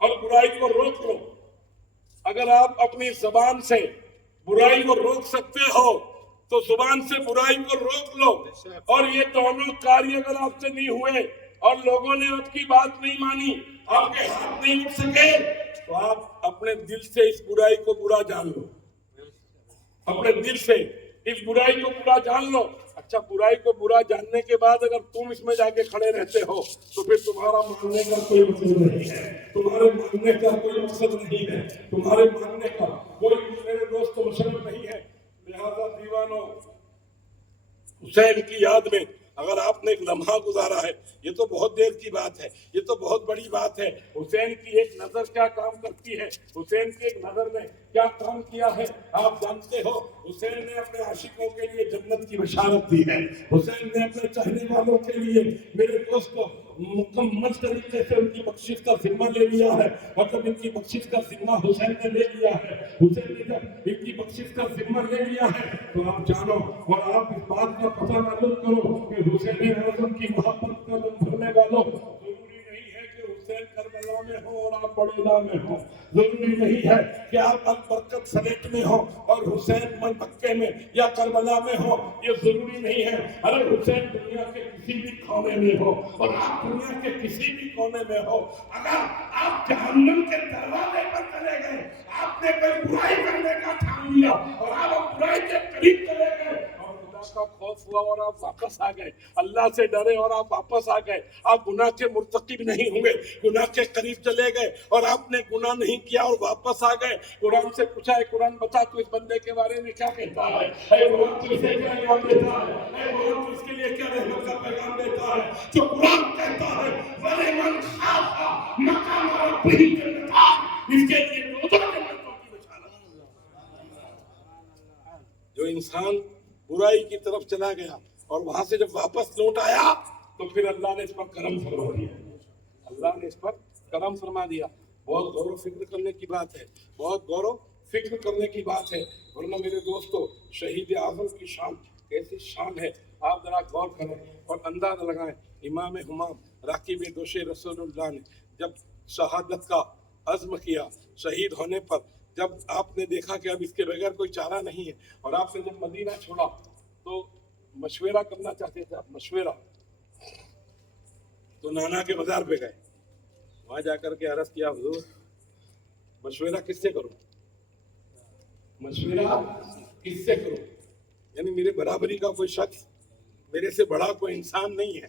اور برائی کو روک لو. اگر آپ اپنی زبان سے برائی کو روک سکتے ہو تو زبان سے برائی کو روک لو. اور یہ دونوں کاریہ اگر آپ سے نہیں ہوئے اور لوگوں نے آپ کی بات نہیں مانی, آپ کے ہاتھ نہیں اٹھ سکے, تو آپ اپنے دل سے اس برائی کو برا جان لو. اپنے دل سے اس برائی کو برا جان لو. اچھا, برائی کو برا جاننے کے بعد اگر تم اس میں جا کے کھڑے رہتے ہو تو پھر تمہارا ماننے کا کوئی مقصد نہیں ہے, تمہارے ماننے کا کوئی مقصد نہیں ہے, تمہارے ماننے کا کوئی میرے دوست مشرف نہیں ہے. لہذا دیوانوں, حسین کی یاد میں اگر آپ نے ایک لمحہ گزارا ہے, یہ تو بہت دیر کی بات ہے, یہ تو بہت بڑی بات ہے. حسین کی ایک نظر کیا کام کرتی ہے, حسین کی ایک نظر نے کیا کام کیا ہے آپ جانتے ہو. حسین نے اپنے عاشقوں کے لیے جنت کی بشارت دی ہے. حسین نے اپنے چاہنے والوں کے لیے میرے دوست کو مکمل طریقے سے ان کی بخشش کا ذمہ لے لیا ہے. مطلب ان کی بخشش کا ذمہ حسین نے لے لیا ہے. حسین نے جب ان کی بخشش کا ذمہ لے لیا ہے تو آپ جانو اور آپ اس بات کا پتہ معلوم کرو کہ حسین اعظم کی محبت کا دم بھرنے والوں, ضروری نہیں ہے کہ حسین کربلا میں ہو اور آپ بڑودا میں ہو, ضروری نہیں ہے کہ آپ البرکت سلیٹ میں ہو اور حسین مکے میں یا کربلا میں ہو, یہ ضروری نہیں ہے. اگر حسین دنیا کے کسی بھی کونے میں ہو اور آپ دنیا کے کسی بھی کونے میں ہو, اگر آپ جہنم کے دروازے پر چلے گئے, آپ نے کوئی برائی کرنے کا ٹھان لیا اور آپ برائی کے قریب چلے گئے اور خدا کا خوف ہوا اور آپ واپس آ گئے, اللہ سے ڈرے اور آپ واپس آ گئے, آپ گناہ کے مرتکب نہیں ہوں گے, گناہ کے قریب چلے گئے اور آپ نے گناہ نہیں کیا اور واپس آ گئے. قرآن سے پوچھا ہے, قرآن بتا تو اس بندے کے بارے میں کیا کہتا ہے, اے قرآن تو اسے کیا انعام دیتا ہے, اے قرآن تو اس کے لیے کیا رحمت کا پیغام دیتا ہے. جو قرآن کہتا ہے وَلِمَنْ خَافَ مَقَامَ رَبِّهِ جَنَّتَانِ, اس کے لیے دو جنتوں کی بشارت. جو انسان برائی کی طرف چلا گیا اور وہاں سے جب واپس لوٹ آیا تو پھر اللہ نے اس پر کرم فرما دیا, اللہ نے اس پر کرم فرما دیا. بہت غور و فکر کرنے کی بات ہے, بہت غور و فکر کرنے کی بات ہے. ورنہ میرے دوستو, شہید اعظم کی شان کیسی شان ہے, آپ ذرا غور کریں اور اندازہ لگائیں. امام ہمام راکب دوش رسول اللہ نے جب شہادت کا عزم کیا, شہید ہونے پر جب آپ نے دیکھا کہ اب اس کے بغیر کوئی چارہ نہیں ہے اور آپ نے جب مدینہ چھوڑا تو مشورہ کرنا چاہتے تھے آپ, مشورہ. تو نانا کے مزار پہ گئے, وہاں جا کر کے عرض کیا, حضور مشورہ کس سے کروں, مشورہ کس سے کروں, یعنی میرے برابری کا کوئی شخص, میرے سے بڑا کوئی انسان نہیں ہے,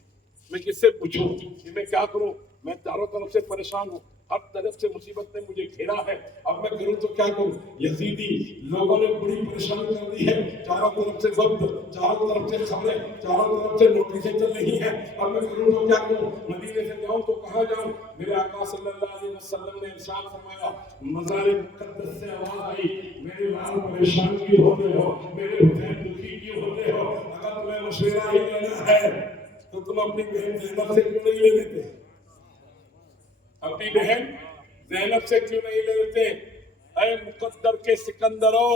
میں کس سے پوچھوں کہ میں کیا کروں, میں چاروں طرف سے پریشان ہوں, ہر طرف سے مصیبت نے مجھے گھیرا ہے, اب میں کروں تو کیا کروں. یزیدی لوگوں نے بڑی پریشانی کر دی ہے, چاروں طرف سے ضبط, چاروں طرف سے خبریں, چاروں طرف سے نوٹسیں چل رہی ہیں, اب میں کروں تو کیا کروں. مدینے سے جاؤں تو کہاں جاؤں. میرے آقا صلی اللہ علیہ وسلم نے ارشاد فرمایا, مزار مقدس سے آواز آئی, میرے لال پریشان کیوں ہوتے ہو, میرے حسین دکھی کیوں ہوتے ہو, اگر تمہیں مشورہ ہی لینا ہے تو تم اپنی بہن زینب سے کیوں نہیں لے لیتے, اپنی بہن زینب سے کیوں نہیں لے لیتے. اے مقدر کے سکندرو,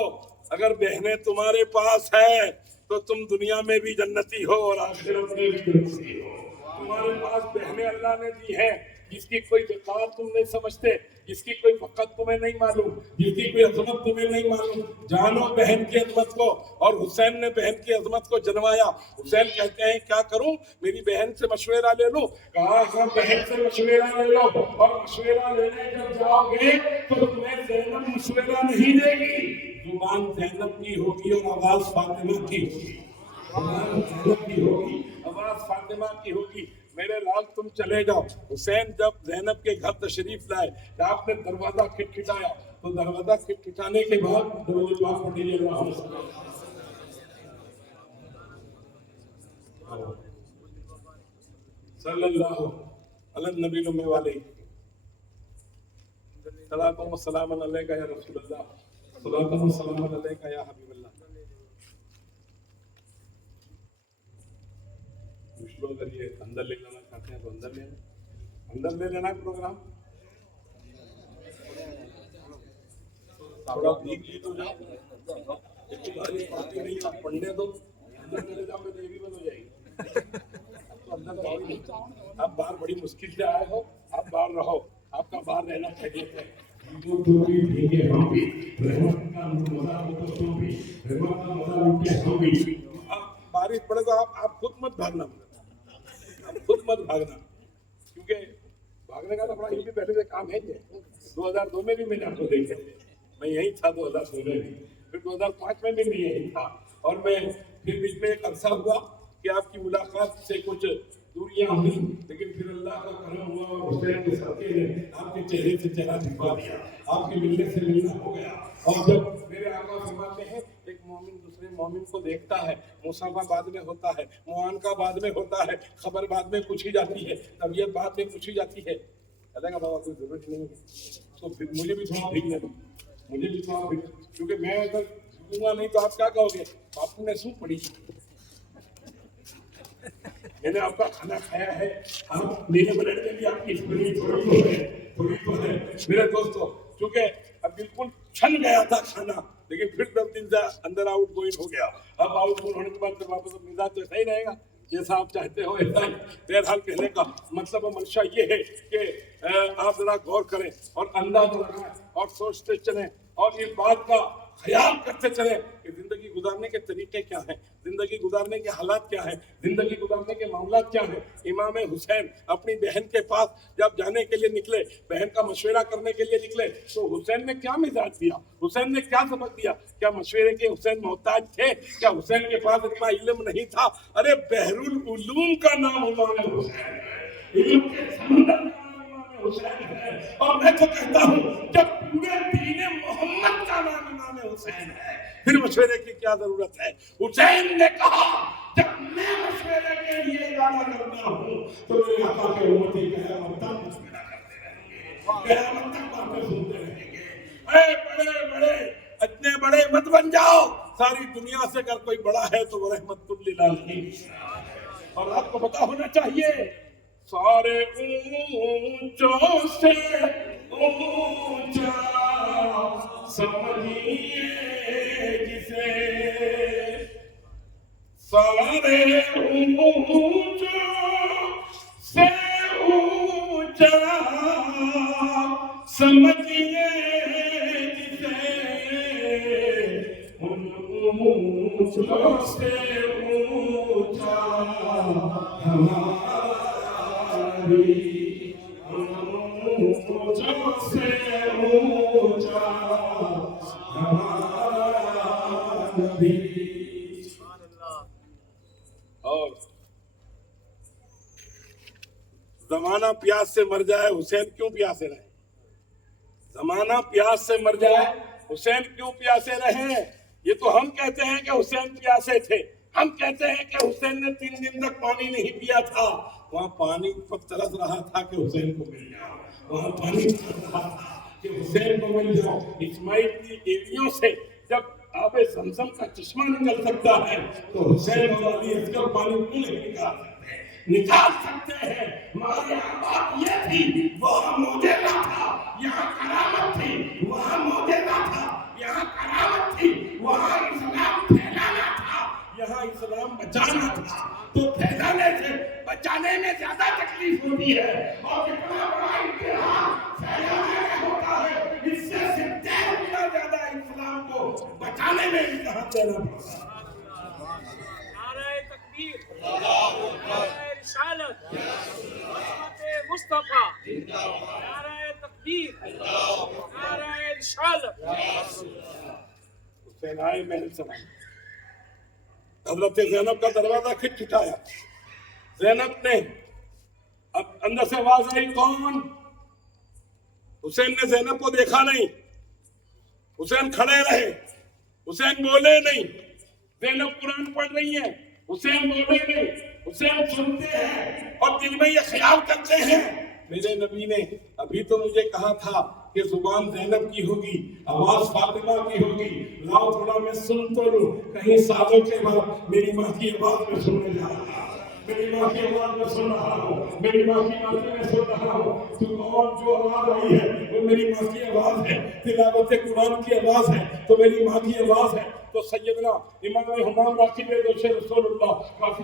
اگر بہنیں تمہارے پاس ہے تو تم دنیا میں بھی جنتی ہو اور آخرت میں بھی جنتی ہو. تمہارے پاس بہنیں اللہ نے دی ہیں جس کی کوئی وقار تم نہیں سمجھتے, جس کی کوئی وقت تمہیں نہیں معلوم, جس کی کوئی عظمت تمہیں نہیں معلوم. جانو بہن کی عظمت کو. اور حسین نے بہن کی عظمت کو جنوایا. حسین کہتے ہیں کیا کروں, میری بہن سے مشورہ لے لوں. کہا ہاں بہن سے مشورہ لے لو, اور مشورہ لینے جب جاؤ گے تو تمہیں زینب مشورہ نہیں دے گی, زبان زینب کی ہوگی اور آواز فاطمہ کی ہوگی, زبان زینب کی ہوگی, آواز فاطمہ کی ہوگی. میرے لال تم چلے جاؤ. حسین جب زینب کے گھر تشریف لائے کہ آپ نے دروازہ کھٹکھٹایا تو دروازہ کھٹکھٹانے کے بعد درود پاک پڑھیے اللہم صلی اللہ علی النبی الامی والے صلاۃ و سلام علیک یا رسول اللہ, صلاۃ و سلام علیک یا حبیب اللہ. کچھ لوگ اگر یہ اندر لے جانا چاہتے ہیں تو اندر لے لیں, اندر لے لینا پروگرام. تھوڑا دیکھ لی تو جاؤ, تمہاری پارٹی نہیں, آپ پڑھنے دو, اندر لے جاؤ گے تو یہ بھی بند ہو جائے گی. تو اندر رہو ہی نہیں, آپ باہر بڑی مشکل سے آئے ہو, آپ باہر رہو. آپ کا باہر رہنا چاہیے تھا تو بھی بھیگے ہم بھی رحمت کا مزہ ہو تو بھی رحمت کا مزہ لوٹے ہم بھی. اب بارش پڑے تو آپ خود مت بھاگنا, آپ خود مت بھاگنا, کیونکہ بھاگنے کا تو بڑا یہ بھی پہلے سے کام ہے. 2002 میں بھی میں نے آپ کو دیکھا, میں یہی تھا 2002 میں بھی, پھر 2005 میں بھی میں یہی تھا, اور میں پھر بیچ میں ایک عرصہ ہوا کہ آپ کی ملاقات سے کچھ دوریاں ہوئی, لیکن پھر اللہ کا کرم ہوا اور حسین کے صدقے نے آپ کے چہرے سے چہرہ دکھا دیا, آپ کے ملنے سے ملنا ہو گیا. اور جب میرے آقا فرماتے ہیں ایک مومن دوسرے مومن کو دیکھتا ہے, مصافحہ بعد میں ہوتا ہے, معانقہ بعد میں ہوتا ہے, خبر بعد میں پوچھی جاتی ہے, طبیعت بعد میں پوچھی جاتی ہے, اللہ کا بابا کوئی ضرورت نہیں ہے, تو پھر مجھے بھی تھوڑا بھیگنے دو, مجھے بھی تھوڑا بھیگ, کیونکہ میں اگر بھیگوں گا نہیں تو آپ کیا کہو گے, باپو نے سو پڑی, میں نے آپ کا کھانا کھایا ہے, آپ میرے بلڈ میں بھی آپ کی تھوڑی تو ہے میرے دوستوں, کیونکہ اب بالکل چھن گیا تھا کھانا, لیکن پھر 10 دن سے اندر آؤٹ گوئنگ ہو گیا. اب آؤٹ گوئنگ ہونے کے بعد پھر واپس مزاج تو صحیح رہے گا جیسا آپ چاہتے ہو ایسا ہی. بہرحال کہنے کا مطلب اور منشا یہ ہے کہ آپ ذرا غور کریں اور انداز لگائیں اور سوچتے چلیں اور اس بات کا خیال کرتے چلیں کہ زندگی گزارنے کے طریقے کیا ہیں, زندگی گزارنے کے حالات کیا ہیں, زندگی گزارنے کے معاملات کیا ہیں. امام حسین اپنی بہن کے پاس جب جانے کے لیے نکلے, بہن کا مشورہ کرنے کے لیے نکلے, تو حسین نے کیا مزاج دیا, حسین نے کیا سبق دیا؟ کیا مشورے کے حسین محتاج تھے؟ کیا حسین کے پاس اتنا علم نہیں تھا؟ ارے بحر العلوم کا نام امام حسین ہے, علم کے سمندر کا نام امام حسین ہے. اور میں تو کہتا ہوں جب پورے دین محمد کا نام امام حسین ہے, پھر مشورے کی کیا ضرورت ہے؟ حسین نے کہا جب میں مشورے کے لیے ارادہ کرتا ہوں تو میرے آقا کے امتی قیامت تک مشورہ کرتے رہیں گے, قیامت تک باتیں سنتے رہیں گے. اے بڑے بڑے اتنے بڑے مت بن جاؤ, ساری دنیا سے اگر کوئی بڑا ہے تو وہ رحمت للعالمین. اور آپ کو پتا ہونا چاہیے سارے اونچوں سے اونچا سمجھیے جسے, سارے اونچوں سے اونچا سمجھیے جسے, ان اونچوں سے اونچا ہمارا بھی, ان اونچوں سے اونچا ہمارا بھی. اور زمانہ پیاس سے مر جائے حسین کیوں پیاسے رہے, زمانہ پیاس سے مر جائے حسین کیوں پیاسے رہے. یہ تو ہم کہتے ہیں کہ حسین پیاسے تھے, ہم کہتے ہیں کہ حسین نے 3 دن تک پانی نہیں پیا تھا. وہاں پانی پر ترس رہا تھا کہ حسین کو مل جاؤ, وہاں پانی ترس رہا تھا کہ حسین کو مل جاؤ. اسماعیل کی ایریوں سے جب آب زمزم کا چشمہ نکل سکتا ہے تو حسین اور علی اصغر پانی کیوں نہیں نکال سکتے؟ نکال سکتے ہیں, مگر بات یہ تھی وہاں معجزہ تھا, یہاں کرامت تھی, وہاں معجزہ تھا, یہاں کرامت تھی, وہاں اسلام پھیلانا تھا, یہاں اسلام بچانا تھا. تو پھیلانے سے بچانے میں زیادہ تکلیف ہوتی ہے, اور کتنا بڑا امتحان پھیلانے میں ہوتا ہے, اس سے 70 گنا زیادہ اسلام کو بچانے میں امتحان دینا پڑتا ہے. نعرہ تکبیر, نعرہ رسالت, عظمت مصطفیٰ, نعرہ تکبیر, نعرہ رسالت. حسین آئے محل سلام, حضرت زینب کا دروازہ کھٹکھٹایا, زینب نے اب اندر سے آواز آئی کون؟ حسین نے زینب کو دیکھا نہیں, حسین کھڑے رہے, حسین بولے نہیں. زینب قرآن پڑھ رہی ہیں, حسین بولے نہیں, حسین سنتے ہیں اور دل میں یہ خیال کرتے ہیں میرے نبی نے ابھی تو مجھے کہا تھا کہ زبان زینب کی ہوگی, آواز فاطمہ کی ہوگی, لاؤ تھوڑا میں سن تو لوں, کہیں سالوں کے بعد میری ماں کی آواز میں سننے جا رہا ہوں, میری ماں کی آواز میں سن رہا ہوں, میری ماں کی باتیں میں سن رہا ہوں. تو کون جو آواز آئی ہے وہ میری ماں کی آواز ہے, تلاوت قرآن کی آواز ہے تو میری ماں کی آواز ہے. تو سیدنا امام حمام راقب دوش رسول اللہ کافی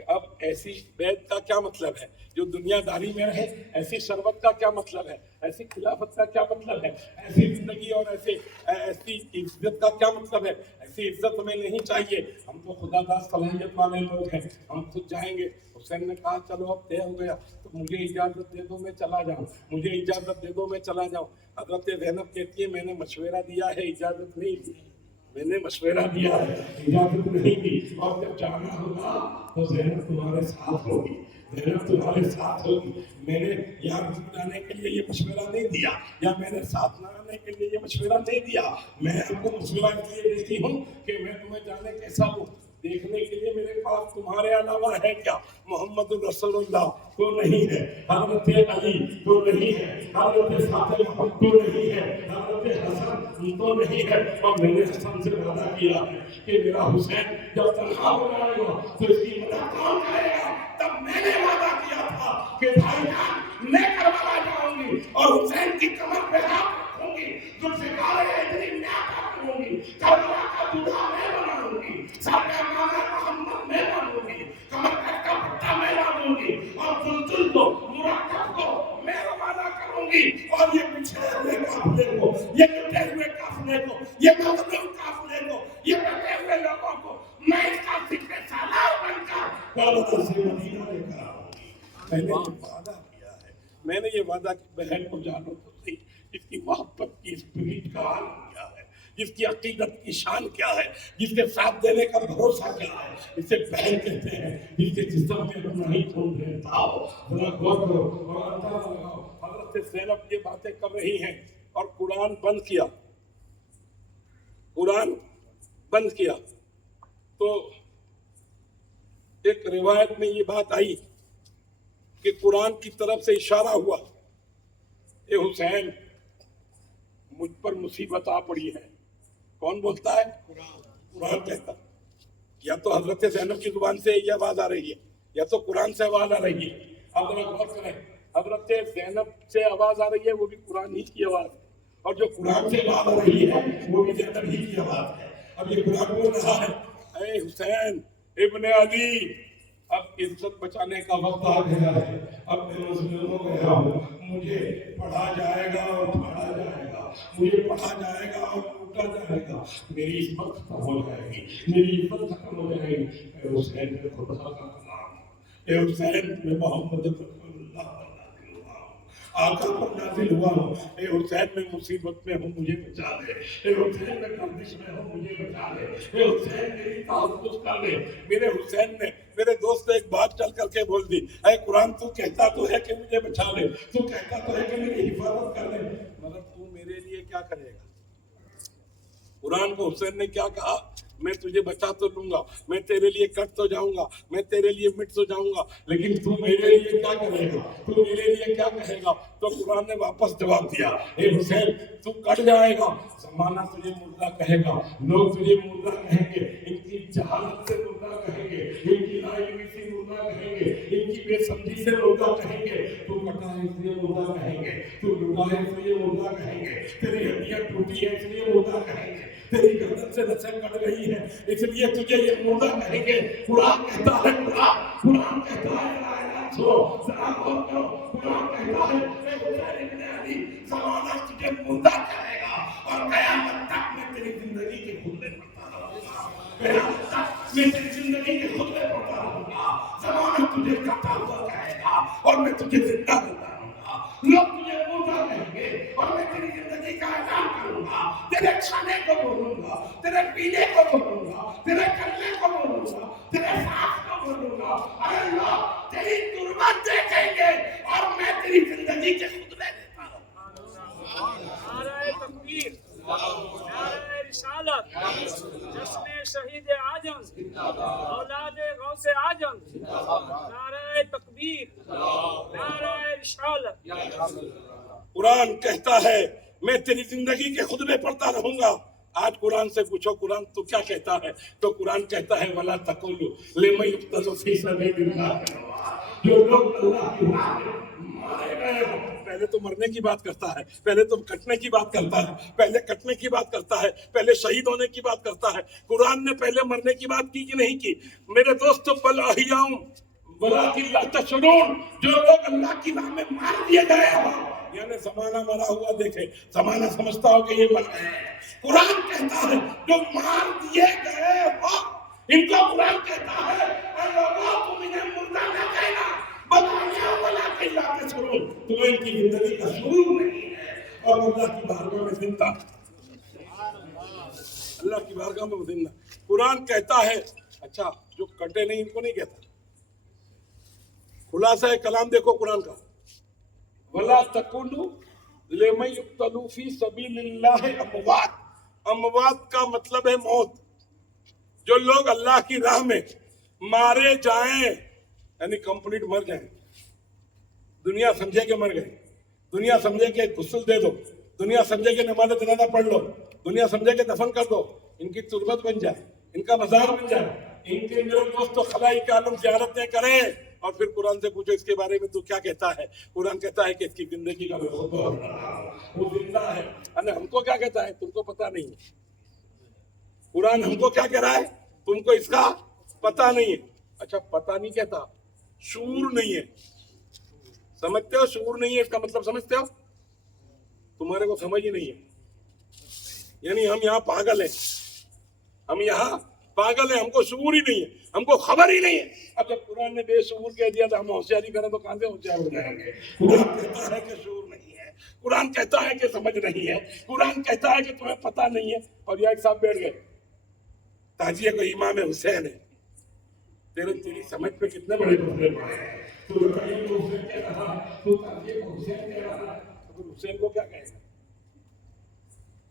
کہ اب ایسی بیعت کا کیا مطلب ہے جو دنیا داری میں رہے، ایسی شربت کا کیا مطلب ہے، ایسی خلافت کا کیا مطلب ہے، ایسی زندگی اور ایسی عزت کا کیا مطلب ہے. ایسی عزت ہمیں نہیں چاہیے. ہم تو خدا داد صلاحیت والے لوگ ہیں، ہم خود جائیں گے. حسین نے کہا چلو اب طے ہو گیا تو مجھے اجازت دے دو میں چلا جاؤں، مجھے اجازت دے دو میں چلا جاؤں. حضرت زینب کہتی ہے میں نے مشورہ دیا ہے، اجازت نہیں دی. میں نے مشورہ دیا ہے، اجازت نہیں دی. اور جب جانا ہوگا تو زینب تمہارے ساتھ ہوگی، زینب تمہارے ساتھ ہوگی. میں نے یہاں جانے کے لیے یہ مشورہ نہیں دیا، یا میں نے ساتھ نہ آنے کے لیے یہ مشورہ نہیں دیا. میں آپ کو مشورہ اس لیے دیتی ہوں کہ میں تمہیں جانے کیسا دوں. دیکھنے کے لیے میرے پاس تمہارے علاوہ ہے کیا؟ محمد رسول اللہ تو نہیں ہے، حضرت علی تو نہیں ہے، حضرت فاطمہ تو نہیں ہے، حضرت حسن تو نہیں ہے. اور میں نے حسن سے وعدہ کیا ہے کہ میرا حسین جب تنہا ہو جائے گا تو اس کی مدد کون کرے گا. تب میں نے وعدہ کیا تھا کہ بھائی جان میں کربلا جاؤں گی اور حسین کی کمر پہ ہاتھ رکھوں گی، ذوالفقار ادری میں عطا کروں گی، کربلا کا دودھا میں بناؤں گی، سارے مانا محمد میں بناؤں گی، کمر کا پٹا میں لاؤں گی، اور زلزل کو مرکب کو میں روانہ کروں گی. اور یہ پچھڑے ہوئے قافلے کو، یہ ٹوٹے ہوئے قافلے کو، یہ مظلوم قافلے کو، یہ بٹے ہوئے لوگوں کو میں اس کا ذکر سالار بن کر کعبہ سے مدینہ لے کر آؤں گی. میں نے یہ وعدہ کیا ہے. میں نے یہ وعدہ کی بہن کو جانو تو صحیح اس کی محبت کی اسپرٹ کا حال کیا ہے، جس کی عقیدت کی شان کیا ہے، جس کے ساتھ دینے کا بھروسہ کیا ہے. اسے بہن کہتے ہیں جس کے جسم میں اپنا ہی خون رہتا ہو. ذرا غور کرو اور اندازہ لگاؤ. حضرت زینب یہ باتیں کر رہی ہیں اور قرآن بند کیا. قرآن بند کیا تو ایک روایت میں یہ بات آئی کہ قرآن کی طرف سے اشارہ ہوا، اے حسین مجھ پر مصیبت آ پڑی ہے. کون بولتا ہے؟ قرآن کہتا. یا تو حضرت زینب کی زبان سے یہ آواز آ رہی ہے یا تو قرآن سے آواز آ رہی ہے. اب ذرا غور کریں، حضرت زینب سے آواز آ رہی ہے وہ بھی قرآن ہی کی آواز ہے، اور جو قرآن سے آواز آ رہی ہے وہ بھی زینب ہی کی آواز ہے. اب یہ قرآن بول رہا ہے اے حسین ابن علی اب عزت بچانے کا وقت آ گیا ہے. اب میں مظلوم ہو گیا ہوں، مجھے پڑھا جائے گا اور پڑھا جائے گا، مجھے پڑھا جائے گا اور لوٹا جائے گا. میری عزت ختم ہو جائے گی، میری عزت ختم ہو جائے گی. اے حسین میں خدا کا کلام، اے حسین میں محمد رسول اللہ پر نازل ہوا ہوں، آقا پر نازل ہوا ہوں. اے حسین میں مصیبت میں ہوں مجھے بچا لے، اے حسین میں گردش میں ہوں مجھے بچا لے، اے حسین میری تحفظ کر لے. میرے حسین نے میرے دوست نے ایک بات چل کر کے بول دی، اے قرآن تو کہتا تو ہے کہ مجھے بچا لے، تو کہتا تو ہے کہ میری حفاظت کر لے، مگر تو میرے لیے کیا کرے گا؟ قرآن کو حسین نے کیا کہا؟ میں تجھے بچا تو لوں گا، میں تیرے لیے کٹ تو جاؤں گا، میں تیرے لیے مٹ تو جاؤں گا، لیکن تو میرے لیے کیا کرے گا؟ تو میرے لیے کیا کہے گا؟ تو قرآن نے واپس جواب دیا، اے حسین تو کٹ جائے گا، زمانہ تجھے مردہ کہے گا، لوگ تجھے مردہ کہیں گے، ان کی جہالت سے مردہ کہیں گے، ان کی لا علمی سے مردہ کہیں گے، ان کی بے سمجھی سے مردہ کہیں گے. تو کٹا ہے اس لیے مردہ کہیں گے، تو لٹا ہے اس لیے مردہ کہیں گے، تیری ہڈیاں ٹوٹی ہے اس لیے مردہ کہیں گے، تیری گردن سے نسیں کٹ گئی ہے اس لیے تجھے یہ مردہ کہیں گے. قرآن کہتا ہے، قرآن کہتا ہے، لا الہ سنو ذرا غور کرو، قرآن کہتا ہے اے حسین ابن علی زمانہ تجھے مردہ کہے گا اور قیامت تک میں تیری زندگی کے خطبے پڑھتا رہوں گا، قیامت تک میں تیری زندگی کے خطبے پڑھتا رہوں گا. زمانہ تجھے کٹا ہوا کہے گا اور میں تجھے زندہ کرتا رہوں گا. لوگ تجھے مردہ کہیں گے اور میں تیری زندگی کا اعلان کروں گا. تیرے کھانے کو بولوں گا، تیرے پینے کو بولوں گا، تیرے کرنے کو بولوں گا، تیرے سانس کو بولوں گا. اے لوگ تیری تربت دیکھیں گے اور میں تیری زندگی کے خطبے دیتا رہوں. نعرہ تکبیر، نعرہ رسالت، جشن شہید اعظم، اولاد غوث اعظم، نعرہ تکبیر، نعرہ رسالت. قرآن کہتا ہے میں تیری زندگی کے خطبے پڑھتا رہوں گا. آج قرآن سے پوچھو قرآن تو کیا کہتا ہے؟ تو قرآن کہتا ہے وَلَا تَقُولُوا لِمَن يُقْتَلُ فِي سَبِيلِ اللَّهِ. جو لوگ اللہ کی راہ میں مارے گئے ہوں، پہلے تو مرنے کی بات کرتا ہے، پہلے تو کٹنے کی بات کرتا ہے، پہلے کٹنے کی بات کرتا ہے، پہلے شہید ہونے کی بات کرتا ہے۔ قرآن نے پہلے مرنے کی بات کی کہ نہیں کی؟ میرے دوستو، بل احیاء ولکن لا تشعرون، جو لوگ اللہ کی راہ میں مار دیے گئے ہو، یعنی زمانہ مرا ہوا دیکھے، زمانہ سمجھتا ہو کہ یہ مر گئے ہیں۔ قرآن کہتا ہے جو مار دیے گئے ہو، ان کو قرآن کہتا ہے تمہیں ان کی زندگی کا شعور نہیں ہے، اور اللہ کی بارگاہ میں زندہ، اللہ کی بارگاہ میں زندہ۔ قرآن کہتا ہے، اچھا جو کٹے نہیں ان کو نہیں کہتا۔ خلاصہ کلام دیکھو قرآن کا، وَلَا تَقُولُوا لِمَن يُقْتَلُ فِي سَبِيلِ اللَّهِ اموات، اموات کا مطلب ہے موت۔ جو لوگ اللہ کی راہ میں مارے جائیں، یعنی کمپلیٹ مر جائیں، دنیا سمجھے کہ مر گئے، دنیا سمجھے کہ غسل دے دو، دنیا سمجھے کہ نماز جنازہ پڑھ لو، دنیا سمجھے کہ دفن کر دو، ان کی تربت بن جائے، ان کا مزار بن جائے، ان کے میرے دوستو خلائی کا عالم زیارتیں کریں، اور پھر قرآن سے پوچھو اس کے بارے میں تو کیا کہتا ہے؟ قرآن کہتا ہے کہ اس کی زندگی کا وہ زندہ ہے۔ ہم کو کیا کہتا ہے؟ تم کو پتہ نہیں ہے۔ قرآن ہم کو کیا کہہ رہا ہے؟ تم کو اس کا پتہ نہیں ہے۔ اچھا پتہ نہیں کہتا، شعور نہیں ہے، سمجھتے ہو؟ شعور نہیں ہے اس کا مطلب سمجھتے ہو؟ تمہارے کو سمجھ ہی نہیں ہے، یعنی ہم یہاں پاگل ہیں، ہم یہاں پاگل ہیں، ہم کو شعور ہی نہیں ہے، ہم کو خبر ہی نہیں ہے۔ اب جب قرآن نے بے شعور کہہ دیا تو ہم ہوشیاری کریں تو کہاں سے ہوشیار ہو جائیں گے؟ قرآن کہتا ہے کہ شعور نہیں ہے، قرآن کہتا ہے کہ سمجھ نہیں ہے، قرآن کہتا ہے کہ تمہیں پتہ نہیں ہے۔ اور یہ ایک صاحب بیٹھ گئے، تاجیہ کو امام حسین ہے، تیری سمجھ پہ کتنے بڑے مسئلے پڑے ہیں، تو حسین کو حسین کہہ رہا، تو تاجیہ کو حسین کہہ رہا، تو حسین کو کیا کہے گا؟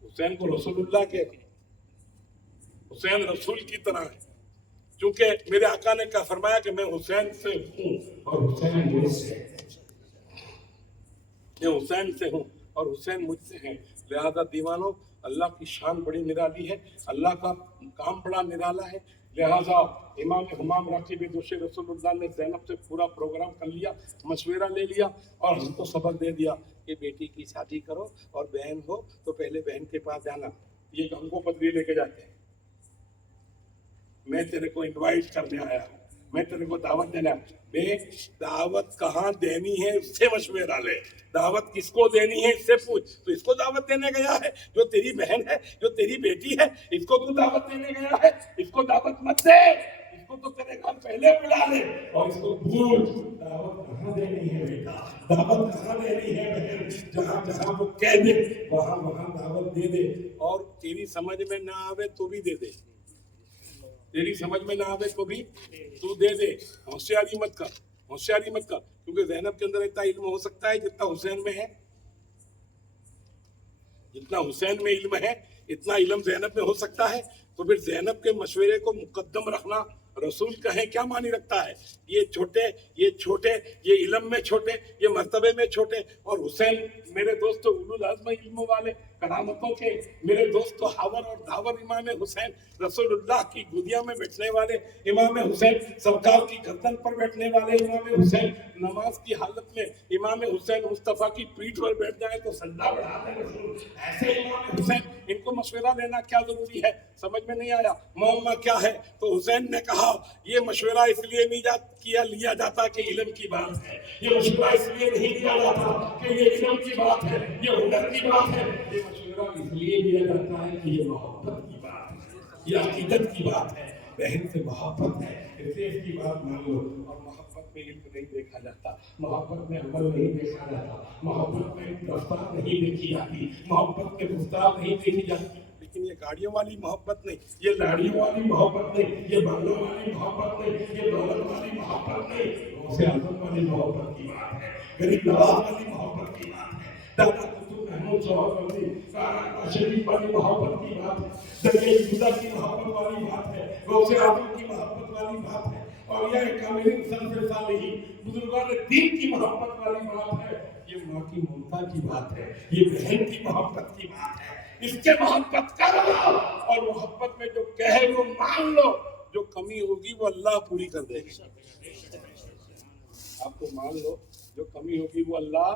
حسین کو رسول اللہ کے، حسین رسول کی طرح ہے، چونکہ میرے آقا نے کہا فرمایا کہ میں حسین سے ہوں اور حسین مجھ سے ہے، میں حسین سے ہوں اور حسین مجھ سے ہے۔ لہذا دیوانوں، اللہ کی شان بڑی نرالی ہے، اللہ کا کام بڑا نرالا ہے۔ لہذا امام حمام راقب دوش رسول اللہ نے زینب سے پورا پروگرام کر لیا، مشورہ لے لیا اور ہم کو سبق دے دیا کہ بیٹی کی شادی کرو اور بہن ہو تو پہلے بہن کے پاس جانا، یہ ہم کو پتری لے کے جاتے ہیں، میں تیرے کو انوائٹ کرنے آیا ہوں، میں تیرے کو دعوت دینا ہے۔ بے دعوت کہاں دینی ہے اس سے مشورہ لے، دعوت کس کو دینی ہے اس سے پوچھ۔ تو اس کو دعوت دینے گیا ہے جو تیری بہن ہے، جو تیری بیٹی ہے، اس کو تو دعوت دینے گیا ہے، اس کو دعوت مت دے، اس کو تو تیرے گھر پہلے بلا لے اور اس کو پوچھ دعوت کہاں دینی ہے بیٹا، دعوت کہاں دینی ہے بہن، جہاں جہاں وہ کہہ دے وہاں وہاں دعوت دے دے، اور تیری سمجھ میں نہ آوے تو بھی دے دے، تیری سمجھ میں نہ آوے تو بھی تو دے دے۔ ہوشیاری مت کر، ہوشیاری مت کر، کیونکہ زینب کے اندر اتنا علم ہو سکتا ہے جتنا حسین میں ہے، جتنا حسین میں علم ہے اتنا علم زینب میں ہو سکتا ہے۔ تو پھر زینب کے مشورے کو مقدم رکھنا رسول کہیں کیا معنی رکھتا ہے؟ یہ چھوٹے، یہ چھوٹے، یہ علم میں چھوٹے، یہ مرتبے میں چھوٹے، اور حسین میرے دوستو اولو العزم علم والے کرامتوں کے میرے دوستو حاور اور داور امام حسین رسول اللہ کی گودیا میں بیٹھنے والے امام حسین، سرکار کی گردن پر بیٹھنے والے امام حسین، نماز کی حالت میں امام حسین مصطفیٰ کی پیٹھ پر بیٹھ جائے تو سجدہ بڑھا دے رسول، ایسے امام حسین، ان کو مشورہ لینا کیا ضروری ہے؟ سمجھ میں نہیں آیا معاملہ کیا ہے؟ تو حسین نے کہا یہ مشورہ اس لیے نہیں لیا جاتا کہ علم کی بات ہے، یہ مشورہ اس لیے نہیں لیا جاتا کہ یہ علم کی بات ہے، یہ ہنر کی بات ہے، یہ مشورہ اس لیے لیا جاتا ہے کہ یہ محبت کی بات ہے، یہ عقیدت کی بات ہے، بہن سے محبت ہے، اس لیے اس کی بات مان لو۔ اور محبت میں علم نہیں دیکھا جاتا، محبت میں عمل نہیں دیکھا جاتا، محبت میں رفتار نہیں دیکھی جاتی، محبت میں گفتار نہیں دیکھی جاتی۔ لیکن یہ گاڑیوں والی محبت نہیں، یہ لاڑیوں والی محبت نہیں، یہ بنگلوں والی محبت نہیں، یہ دولت والی محبت نہیں، غوث اعظم والی محبت کی بات ہے، غریب نواز والی محبت کی بات ہے، دادا قطب محمود صاحب والی کارانہ شریف والی محبت کی بات ہے، دریائے خدا کی محبت والی بات ہے، غوث اعظم کی محبت والی بات ہے، اور یہ کاملین سلف صالحین بزرگان دین کی محبت والی بات ہے، یہ ماں کی ممتا کی بات ہے، یہ بہن کی محبت کی بات ہے۔ اس کے محبت کرو اور محبت میں جو کہے وہ مان لو، جو کمی ہوگی وہ اللہ پوری کر دے گا۔ آپ کو مان لو جو کمی ہوگی وہ اللہ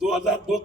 2002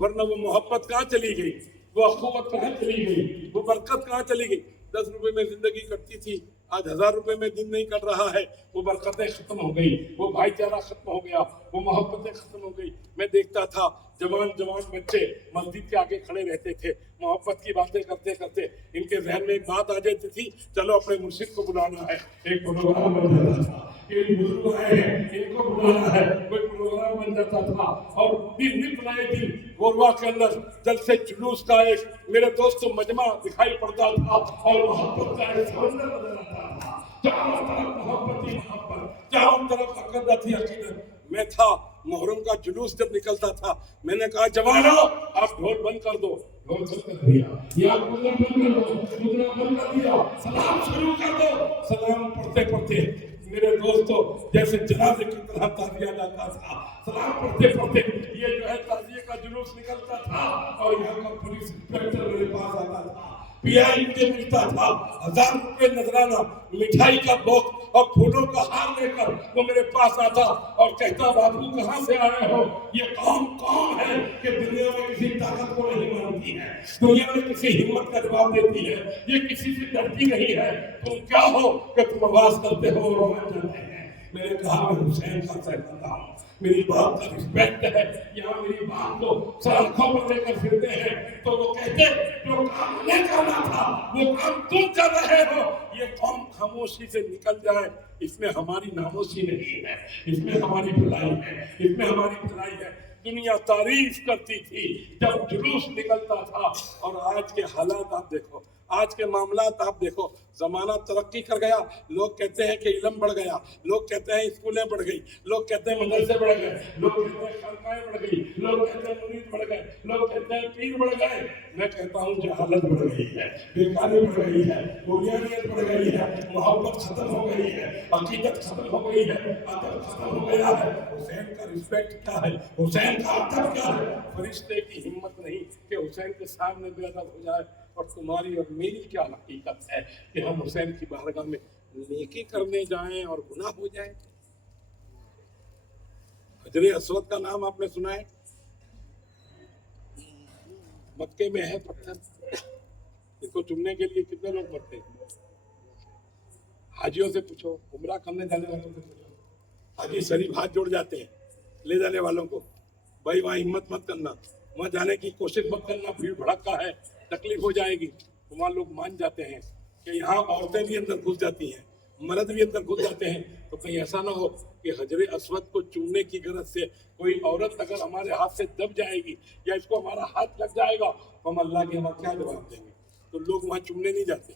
ورنہ وہ محبت کہاں چلی گئی, وہ اخوت کہاں چلی گئی, وہ برکت کہاں چلی گئی. 10 روپے میں زندگی کٹتی تھی, آج 1000 روپے میں دن نہیں کٹ رہا ہے. وہ برکتیں ختم ہو گئی, وہ بھائی چارہ ختم ہو گیا, وہ محبتیں ختم ہو گئی. میں دیکھتا تھا جوان بچے مسجد کے آگے کھڑے رہتے تھے, محبت کی باتیں کرتے کرتے ان کے ذہن میں ایک بات آ جاتی تھی, چلو اپنے مرشد کو بلانا ہے. ایک پروگرام بن جاتا تھا, یہ بزرگ آئے ہیں ان کو بلانا ہے, کوئی پروگرام بن جاتا تھا. اور دن نئے دن گوروا کے اندر جلسے جلوس کا ایک میرے دوست مجمع دکھائی پڑتا تھا, اور محبت کا ایک سمندر نظر آتا تھا. چاروں طرف محبت ہی محبت, چاروں طرف عقیدت ہی عقیدت. میں تھا, محرم کا جلوس جب نکلتا تھا, میں نے کہا جوانو آپ ڈھول بند کر دو. ڈھول بند کر دیا, یا گودرا بند کر دو, گودرا بند کر دیا, سلام شروع کر دو. سلام پڑھتے پڑھتے میرے دوستو جیسے جنازے کی طرح تعزیہ جاتا تھا. سلام پڑھتے پڑھتے یہ جو ہے تعزیے کا جلوس نکلتا تھا, اور یہاں کا پولیس انسپیکٹر میرے پاس آتا تھا, پی آئی مجھے ملتا تھا, 1000 روپے نذرانہ, مٹھائی کا باکس اور پھولوں کا ہار لے کر وہ میرے پاس آتا اور کہتا بابو کہاں سے آئے ہو, یہ قوم کون ہے کہ دنیا میں کسی طاقت کو نہیں مانتی ہے, دنیا میں کسی ہمت کا جواب دیتی ہے, یہ کسی سے ڈرتی نہیں ہے. تم کیا ہو کہ تم آواز کرتے ہو اور مان جاتے ہیں. میں نے کہا میں حسین کا سہتا ہوں, میری بات کا رسپیکٹ ہے. یہاں میری بات کو سرخوں پر لے کر پھرتے ہیں تو وہ کہتے جو کام نہیں کرنا تھا وہ کام تم کر رہے ہو. یہ قوم خاموشی سے نکل جائے, اس میں ہماری ناموسی نہیں ہے, اس میں ہماری بھلائی ہے, اس میں ہماری بھلائی ہے. دنیا تعریف کرتی تھی جب جلوس نکلتا تھا, اور آج کے حالات آپ دیکھو, آج کے معاملات آپ دیکھو. زمانہ ترقی کر گیا, لوگ کہتے ہیں کہ علم بڑھ گیا, لوگ کہتے ہیں اسکولیں بڑھ گئی, لوگ کہتے ہیں مدرسے بڑھ گئے, لوگ کہتے ہیں خانقاہیں بڑھ گئی, لوگ کہتے ہیں مرید بڑھ گئے, لوگ کہتے ہیں پیر بڑھ گئے. میں کہتا ہوں جہالت بڑھ گئی ہے, بیکاری بڑھ گئی ہے, بنیادیت بڑھ گئی ہے, محبت ختم ہو گئی ہے, عقیدت ختم ہو گئی ہے, ادب ختم ہو گیا ہے. حسین کا رسپیکٹ کیا ہے, حسین کا ادب کیا ہے. فرشتے کی ہمت نہیں کہ حسین کے سامنے بے ادب ہو جائے. اور تمہاری اور میری کیا حقیقت ہے کہ ہم حسین کی بارگاہ میں نیکی کرنے جائیں اور گناہ ہو جائیں. حجر اسود کا نام آپ نے سنا ہے, مکے میں ہے پتھر, اس کو چومنے کے لیے کتنے لوگ مرتے ہیں. حاجیوں سے پوچھو, عمرہ کرنے جانے والوں سے پوچھو, حاجی شریف ہاتھ جوڑ جاتے ہیں لے جانے والوں کو, بھائی وہاں ہمت مت کرنا, وہاں جانے کی کوشش مت کرنا, بھیڑ بھڑکا ہے, تکلیف ہو جائے گی. وہاں لوگ مان جاتے ہیں کہ یہاں عورتیں بھی اندر گھس جاتی ہیں, مرد بھی اندر گھس جاتے ہیں, تو کہیں ایسا نہ ہو کہ حجر اسود کو چومنے کی غرض سے کوئی عورت اگر ہمارے ہاتھ سے دب جائے گی یا اس کو ہمارا ہاتھ لگ جائے گا تو ہم اللہ کے وہاں کیا جواب دیں گے. تو لوگ وہاں چومنے نہیں جاتے,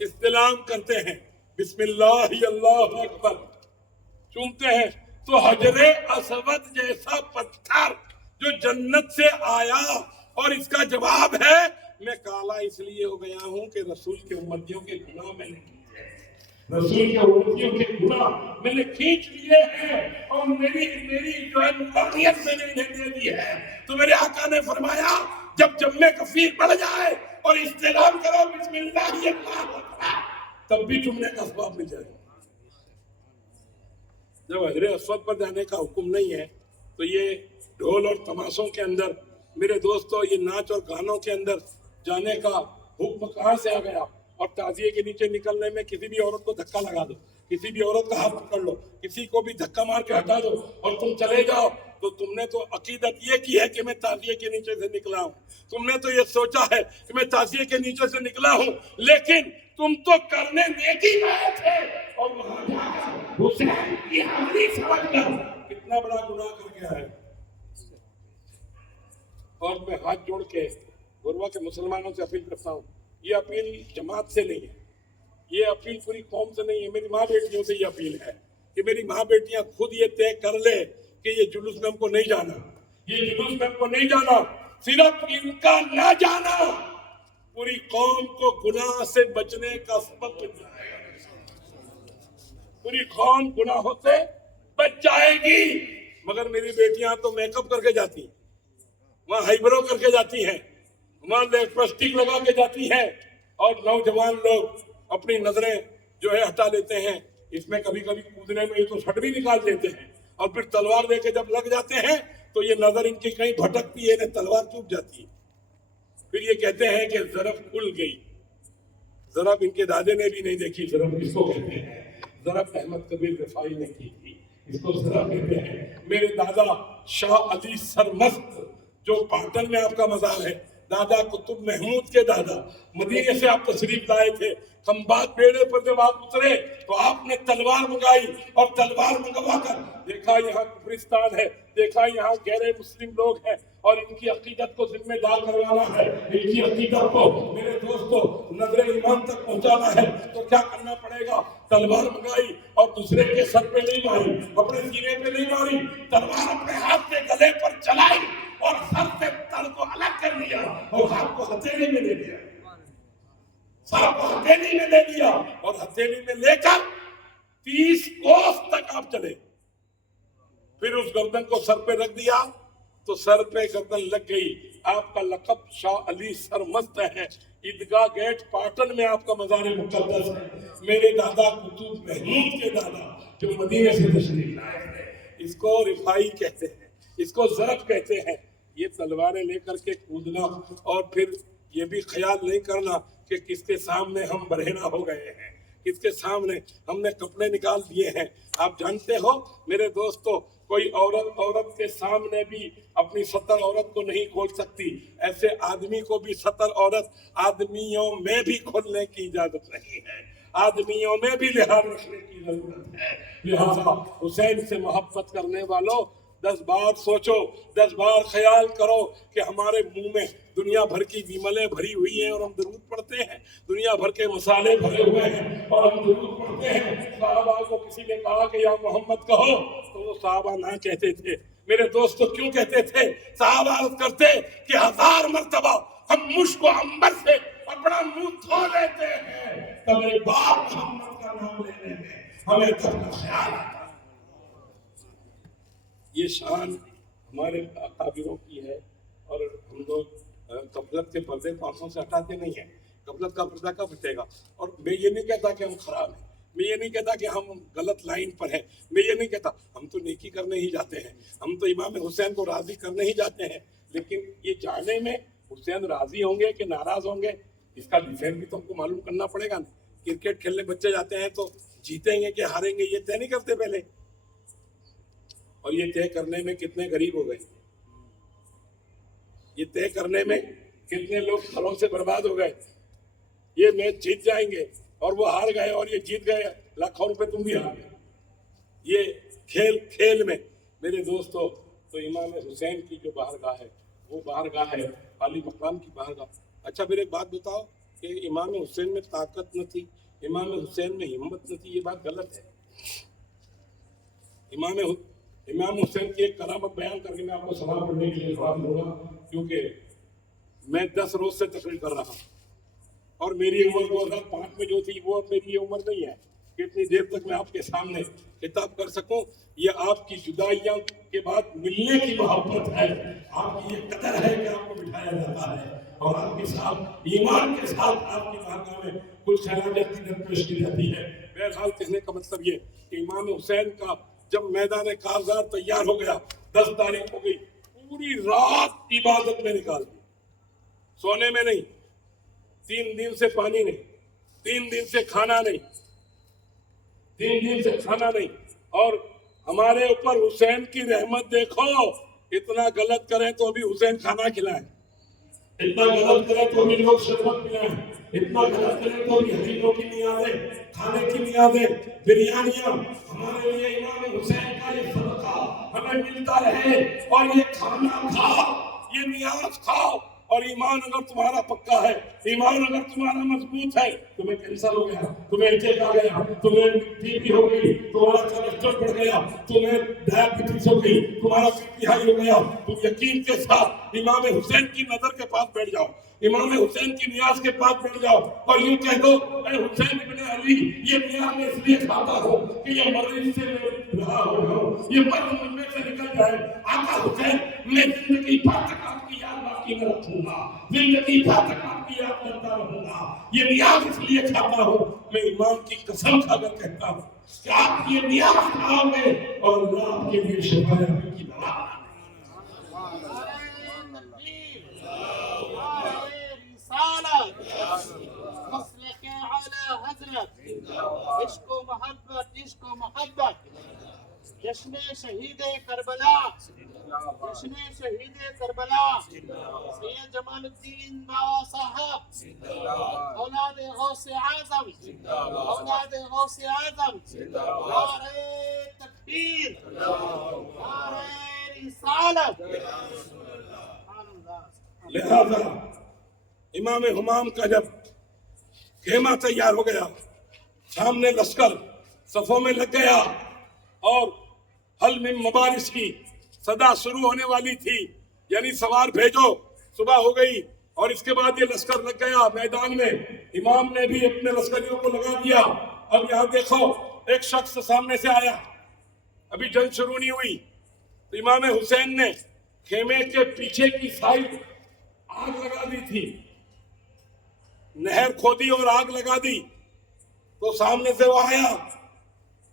استلام کرتے ہیں, بسم اللہ اللہ اکبر چومتے ہیں. تو حجر اسود جیسا پتھر جو جنت سے آیا, اور اس کا جواب ہے میں کالا اس لیے ہو گیا ہوں کہ رسول کے امتیوں کے گناہ میں نے کیے ہیں, رسول کے امتیوں کے گناہ میں نے کھینچ لیے ہیں, اور میری جو ہے نورانیت میں نے انہیں دے دی ہے. تو میرے آقا نے فرمایا جب جمع کثیر بڑھ جائے اور استعلام کرو بسم اللہ اللہ اکبر, تب بھی چومنے کا ثواب مل جائے. جب حجر اسود پر جانے کا حکم نہیں ہے تو یہ ڈھول اور تماشوں کے اندر میرے دوستو, یہ ناچ اور گانوں کے اندر جانے کا حکم کہاں سے آ گیا. اور تعزیے کے نیچے نکلنے میں کسی بھی عورت کو دھکا لگا دو, کسی بھی عورت کا ہاتھ پکڑ لو, کسی کو بھی دھکا مار کے ہٹا دو اور تم چلے جاؤ, تو تم نے تو عقیدت یہ کی ہے کہ میں تعزیے کے نیچے سے نکلا ہوں, تم نے تو یہ سوچا ہے کہ میں تعزیے کے نیچے سے نکلا ہوں, لیکن تم تو کرنے نیکی گئے تھے اور وہاں جا کر حسین کی حاضری سمجھ کر کتنا بڑا گناہ کر گیا ہے. اور میں ہاتھ جوڑ کے گوروا کے مسلمانوں سے اپیل کرتا ہوں, یہ اپیل جماعت سے نہیں ہے, یہ اپیل پوری قوم سے نہیں ہے, میری ماں بیٹیوں سے یہ اپیل ہے کہ میری ماں بیٹیاں خود یہ طے کر لے کہ یہ جلوس میں ہم کو نہیں جانا, یہ جلوس میں ہم کو نہیں جانا. صرف ان کا نہ جانا پوری قوم کو گناہ سے بچنے کا سبب بن جائے گا, پوری قوم گناہوں سے بچ جائے گی. مگر میری بیٹیاں تو میک اپ کر کے جاتی ہیں, وہاں ہائیبرو کر کے جاتی ہیں, وہاں لپسٹک لگا کے جاتی ہیں, اور نوجوان لوگ اپنی نظریں جو ہے ہٹا لیتے ہیں. اس میں کبھی کبھی کودنے میں یہ تو سٹ بھی نکال دیتے ہیں, اور پھر تلوار لے کے جب لگ جاتے ہیں تو یہ نظر ان کی کہیں بھٹکتی ہے, انہیں تلوار چوب جاتی ہے. پھر یہ کہتے ہیں کہ ضرب کھل گئی. ضرب ان کے دادے نے بھی نہیں دیکھی. ضرب کس کو کہتے ہیں؟ ضرب احمد کبیر رفاعی نے کی تھی, اس کو ضرب کہتے ہیں. میرے دادا شاہ علی سرمست جو پاٹن میں آپ کا مزار ہے, دادا قطب محمود کے دادا, مدینے سے آپ تشریف لائے تھے. کھمبات بیڑے پر جب آپ اترے تو آپ نے تلوار منگائی, اور تلوار منگوا کر دیکھا یہاں کفرستان ہے, دیکھا یہاں غیر مسلم لوگ ہیں, اور ان کی عقیدت کو ذمہ دار کروانا ہے, ان کی عقیدت کو میرے دوستو نظر ایمان تک پہنچانا ہے. تو کیا کرنا پڑے گا؟ تلوار منگائی اور دوسرے کے سر پہ نہیں ماری, اپنے سینے پہ نہیں ماری, تلوار اپنے ہاتھ کے گلے پر چلائی اور سر سے تل کو الگ کر لیا اور ہاتھ کو ہتھیلی میں لے لیا. سر کو ہتھیلی میں لے لیا اور ہتھیلی میں لے کر 30 کوس تک آپ چلے. پھر اس گردن کو سر پہ رکھ دیا تو سر پہ گردن لگ گئی. آپ کا لقب شاہ علی سرمست ہے. عیدگاہ گیٹ پاٹن میں آپ کا مزار مقدس ہے. میرے دادا قطب محمود کے دادا جو مدینے سے تشریف لائے ہیں, اس کو رفاعی کہتے ہیں, اس کو ضرب کہتے ہیں. یہ تلواریں لے کر کے کودنا, اور پھر یہ بھی خیال نہیں کرنا کہ کس کے سامنے ہم برہنہ ہو گئے ہیں, کس کے سامنے ہم نے کپڑے نکال دیے ہیں. آپ جانتے ہو میرے دوستو, کوئی عورت کے سامنے بھی اپنی سطر عورت کو نہیں کھول سکتی, ایسے آدمی کو بھی سطر عورت آدمیوں میں بھی کھولنے کی اجازت نہیں ہے, آدمیوں میں بھی لحاظ رکھنے کی ضرورت ہے. لہذا حسین سے محبت کرنے والوں 10 بار سوچو, 10 بار خیال کرو کہ ہمارے منہ میں دنیا بھر کی بیملیں بھری ہوئی ہیں اور ہم درود پڑھتے ہیں, دنیا بھر کے مسالے بھرے ہوئے ہیں اور ہم درود پڑھتے ہیں. صحابہ کو کسی نے کہا کہ یا محمد کہو تو وہ صحابہ نہ کہتے تھے. میرے دوستو کیوں کہتے تھے؟ صحابہ عرض کرتے کہ 1000 مرتبہ ہم مشک و عنبر سے اپنا منہ دھو لیتے ہیں, تب ایک بار محمد کا نام لینے میں ہمیں تب کا خیال آتا. یہ شان ہمارے اکابروں کی ہے, اور ہم لوگ غفلت کے پردے آنکھوں سے ہٹاتے نہیں ہیں. غفلت کا پردہ کب ہٹے گا؟ اور میں یہ نہیں کہتا کہ ہم خراب ہیں, میں یہ نہیں کہتا کہ ہم غلط لائن پر ہیں, میں یہ نہیں کہتا, ہم تو نیکی کرنے ہی جاتے ہیں, ہم تو امام حسین کو راضی کرنے ہی جاتے ہیں. لیکن یہ جانے میں حسین راضی ہوں گے کہ ناراض ہوں گے, اس کا ڈیفینس بھی تو ہم کو معلوم کرنا پڑے گا. کرکٹ کھیلنے بچے جاتے ہیں تو جیتیں گے کہ ہاریں گے یہ طے نہیں کرتے پہلے, اور یہ طے کرنے میں کتنے غریب ہو گئے, یہ طے کرنے میں کتنے لوگ گھروں سے برباد ہو گئے. یہ میچ جیت جائیں گے اور وہ ہار گئے, اور یہ جیت گئے, لاکھوں روپے تم بھی ہار گئے. یہ کھیل میں میرے دوستو, تو امام حسین کی جو بارگاہ ہے وہ بارگاہ ہے عالی مقام کی بارگاہ. اچھا پھر ایک بات بتاؤ کہ امام حسین میں طاقت نہ تھی, امام حسین میں ہمت نہ تھی, یہ بات غلط ہے. امام حسین کی ایک کرامت بیان کر کے میں آپ کو سلام پڑھنے کے لیے سوال دوں گا, کیونکہ میں 10 روز سے تقریر کر رہا ہوں, اور میری عمر 2005 میں جو تھی وہ اب میری یہ عمر نہیں ہے کہ اتنی دیر تک میں آپ کے سامنے خطاب کر سکوں. یہ آپ کی جدائیاں کے بعد ملنے کی محبت ہے, آپ کی یہ قدر ہے کہ آپ کو بٹھایا جاتا ہے, اور آپ کے ساتھ ایمان کے ساتھ آپ کی بارگاہ میں کچھ خیرات کی پیش کی جاتی ہے. بہرحال کہنے کا مطلب یہ کہ امام حسین کا جب میدان کارزار تیار ہو گیا, 10 تاریخ ہو گئی, پوری رات عبادت میں نکال دی, سونے میں نہیں, 3 دن سے پانی نہیں, 3 دن سے کھانا نہیں, 3 دن سے کھانا نہیں. اور ہمارے اوپر حسین کی رحمت دیکھو, اتنا غلط کریں تو بھی حسین کھانا کھلائیں, اتنا غلط کریں تو بھی لوگ شربت پلائیں, اتنا غلط کریں تو بھی حدیثوں کی نیازیں, کھانے کی نیازیں, بریانیاں. ہمارے لیے امام حسین کا یہ صدقہ ہمیں ملتا رہے, اور یہ کھانا کھاؤ, یہ نیاز کھاؤ. اور ایمان اگر تمہارا پکا ہے, ایمان اگر تمہارا مضبوط ہے, تمہیں کینسر ہو گیا, تمہیں اٹیک آ گیا, تمہیں ٹی بی ہو گئی, تمہارا کولیسٹرول بڑھ گیا, تمہیں ڈائبٹیز ہو گئی, تمہارا بی پی ہائی ہو گیا, تم یقین کے ساتھ امام حسین کی نظر کے پاس بیٹھ جاؤ, امام حسین کی نیاز کے پاس بیٹھ جاؤ, اور یوں کہہ دو اے حسین ابن علی, یہ نیاز میں اس لیے کھاتا ہوں کہ یہ مرض سے رہا ہو جاؤں, یہ مرض من میں سے نکل جائے. آقا حسین, میں زندگی بھر تک آپ کی یاد باقی میں رکھوں گا, زندگی بھر تک آپ کی یاد کرتا رہوں گا, یہ نیاز اس لیے کھاتا ہوں. میں ایمان کی قسم کھا کر کہتا ہوں کہ آپ یہ نیاز کھاؤ گے اور اللہ آپ کے لیے شفا کی دوا. عشق و محبت جشن شہید کربلا سید جمال الدین باوا صاحب اولاد غوث اعظم نعرہ تکبیر نعرہ رسالت لہذا امام ہمام کا جب خیمہ تیار ہو گیا، سامنے لشکر صفوں میں لگ گیا اور حل من مبارس کی صدا شروع ہونے والی تھی، یعنی سوار بھیجو، صبح ہو گئی اور اس کے بعد یہ لشکر لگ گیا میدان میں۔ امام نے بھی اپنے لشکریوں کو لگا دیا۔ اب یہاں دیکھو، ایک شخص سامنے سے آیا، ابھی جنگ شروع نہیں ہوئی، تو امام حسین نے خیمے کے پیچھے کی سائڈ آگ لگا دی تھی، نہر کھودی اور آگ لگا دی، تو سامنے سے وہ آیا،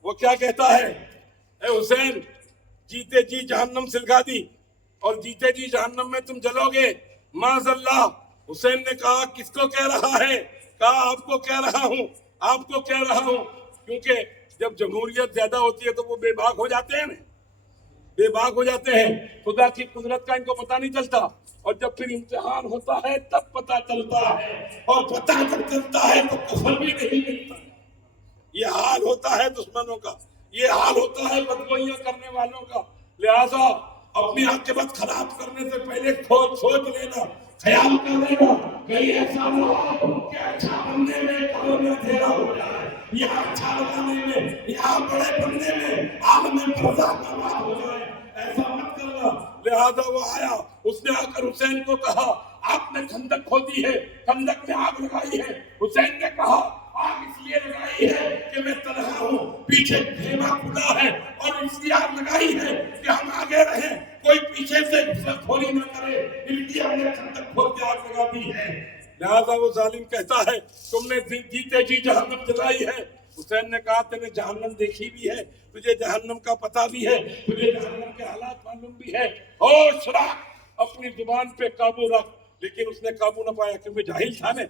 وہ کیا کہتا ہے؟ اے حسین، جیتے جی جہنم سلگا دی اور جیتے جی جہنم میں تم جلو گے، معاذ اللہ۔ حسین نے کہا کس کو کہہ رہا ہے؟ کہا آپ کو کہہ رہا ہوں، آپ کو کہہ رہا ہوں، کیونکہ جب جمہوریت زیادہ ہوتی ہے تو وہ بے باک ہو جاتے ہیں، بے باک ہو جاتے ہیں، خدا کی قدرت کا ان کو پتہ نہیں چلتا، اور جب پھر امتحان ہوتا ہے تب پتہ چلتا ہے، اور پتہ جب چلتا ہے تو کفن بھی نہیں ملتا۔ یہ حال ہوتا ہے دشمنوں کا، یہ حال ہوتا ہے بدگوئیاں کرنے والوں کا۔ لہذا اپنی عاقبت خراب کرنے سے پہلے سوچ لینا، خیال کر لینا، کہیں ایسا نہ ہو کہ اچھا بننے میں کام اندھیرا ہو جائے، یا اچھا بنانے میں، یا بڑے بننے میں عالم برزخ برباد ہو جائے، ایسا مت کرنا۔ لہذا وہ آیا، اس نے آ کر حسین کو کہا آپ نے خندق کھودی ہے، خندق میں آگ لگائی ہے۔ حسین نے کہا آگ اس لیے لگائی ہے کہ میں تنہا ہوں، پیچھے خیمہ کھلا ہے، اور اس لیے آگ لگائی ہے کہ ہم آگے رہیں، کوئی پیچھے سے گھسخوری نہ کرے، اس لیے ہم نے خندق کھود کے آگ لگا دی ہے۔ لہذا وہ ظالم کہتا ہے تم نے جیتے جی جہنم جلائی ہے۔ حسین نے کہا تم نے جہنم دیکھی بھی ہے، تجھے جہنم کا پتہ بھی ہے، تجھے جہنم کے حالات معلوم بھی ہے، ہوش رکھ، اپنی زبان پہ قابو رکھ۔ لیکن اس نے قابو نہ پایا کیونکہ جاہل تھا نا،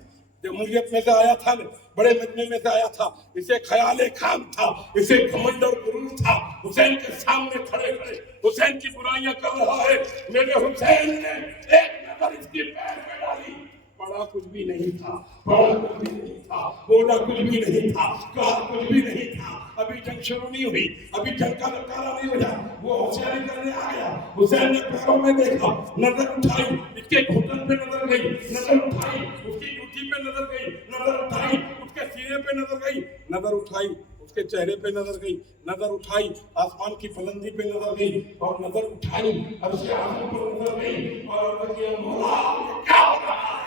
جمہوریت میں سے آیا تھا نا، بڑے مجمع میں سے آیا تھا، اسے خیال خام تھا، اسے گھمنڈ اور غرور تھا۔ حسین کے سامنے کھڑے کھڑے حسین کی برائیاں کر رہا ہے، میرے حسین نے ایک نظر اس کی پیر پہ ڈالی، پڑھا کچھ بھی نہیں تھا، پڑھا کچھ بھی نہیں تھا، بولا کچھ بھی نہیں تھا، کہا کچھ بھی نہیں تھا، ابھی جنگ شروع نہیں ہوئی، ابھی جنگ کا نکارا نہیں ہوا، وہ ہوشیاری کرنے آ گیا۔ حسین نے پیروں میں دیکھا، نظر اٹھائی، اس کے گھٹن پہ نظر گئی، نظر اٹھائی، اس کی ڈوٹی پہ نظر گئی، نظر اٹھائی، اس کے سینے پہ نظر گئی، نظر اٹھائی، اس کے چہرے پہ نظر گئی، نظر اٹھائی، آسمان کی بلندی پہ نظر گئی، اور نظر اٹھائی، اور اس کے آنکھوں پر نظر گئی، اور عرض کیا مولا یہ کیا ہو رہا ہے؟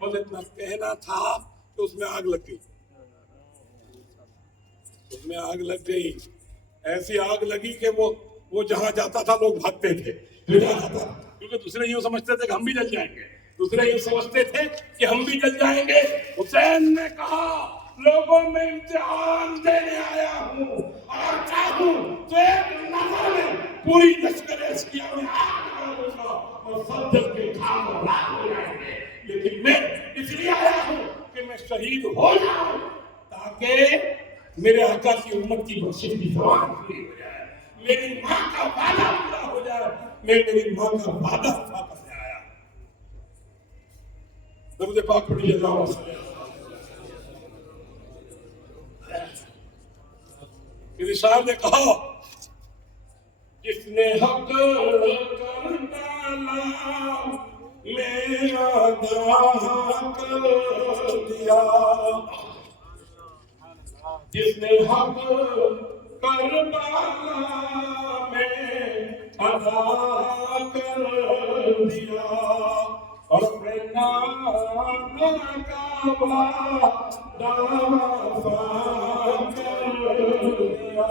بس اتنا کہنا تھا کہ اس میں آگ لگ گئی، اس میں آگ لگ گئی، ایسی آگ لگی کہ وہ جہاں جاتا تھا لوگ بھاگتے تھے، کیونکہ دوسرے یوں سمجھتے تھے کہ ہم بھی جل جائیں گے، دوسرے یوں سمجھتے تھے کہ ہم بھی جل جائیں گے۔ حسین نے کہا لوگوں میں امتحان دینے آیا ہوں، اور چاہوں تو ایک نظر میں پوری لشکر عسکریہ میں آگ لگا دوں گا اور سب جل کے خاک و راکھ ہو جائیں گے، لیکن میں اس لیے آیا ہوں کہ میں شہید ہو جاؤں تاکہ میرے آقا کی امت کی بخشش کی زبان پوری ہو جائے، میری ماں کا وعدہ پورا ہو جائے۔ میری ماں کا وعدہ واپس سے آیا۔ درود پاک پڑھیے، اللہم صلی اللہ علیہ وسلم۔ نے کہا جس نے حق کر ڈالا میرا داغ کر دیا، جس نے حق کربلا میں ادا کر دیا، اور اپنے نام کا وعدہ وفا کر دیا،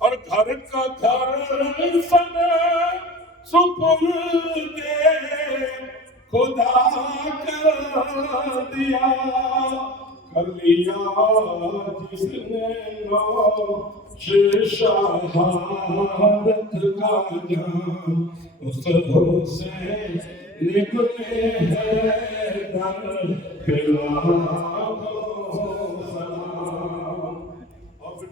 اور گھر کا گھر سب سپرد خدا کر دیا، کر لیا جس نے نوش شہادت کا جام، اس سے نکلے ہیں در پہ لاکھوں سلام۔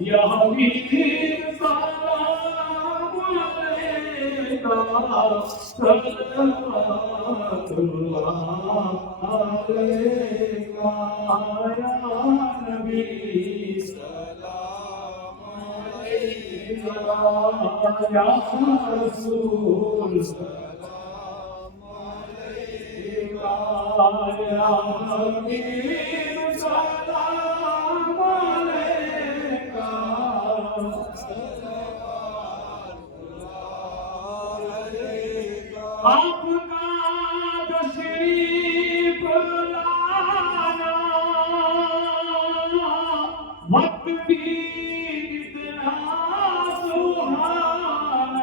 یا حبیب سلام علیکہ صلوات اللہ علیکہ یا نبی سلام علیکہ یا رسول سلام علیکہ یا حبیب سلام علیکہ آپ کا تشریف لانا وقت بھی اتنا سہانا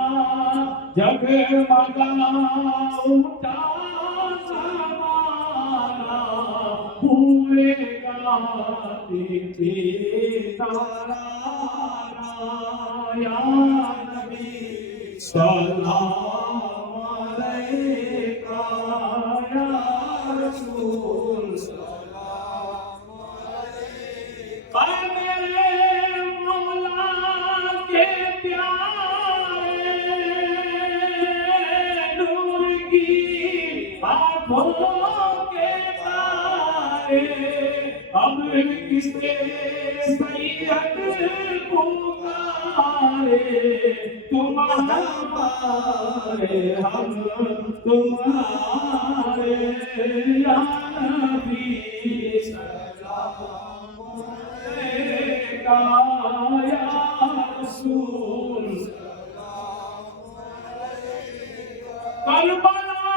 جگمگا اٹھا زمانہ ہوئے گا تارا یا نبی سلام علیکہ یا رسول سلام علیکہ اے میرے مولا کے پیارے نور کی آنکھوں کے تارے اب کسے سید پکارے تمہارے ہم تمہارے یا نبی سلام علیکہ یا رسول سلام علیکہ کربلا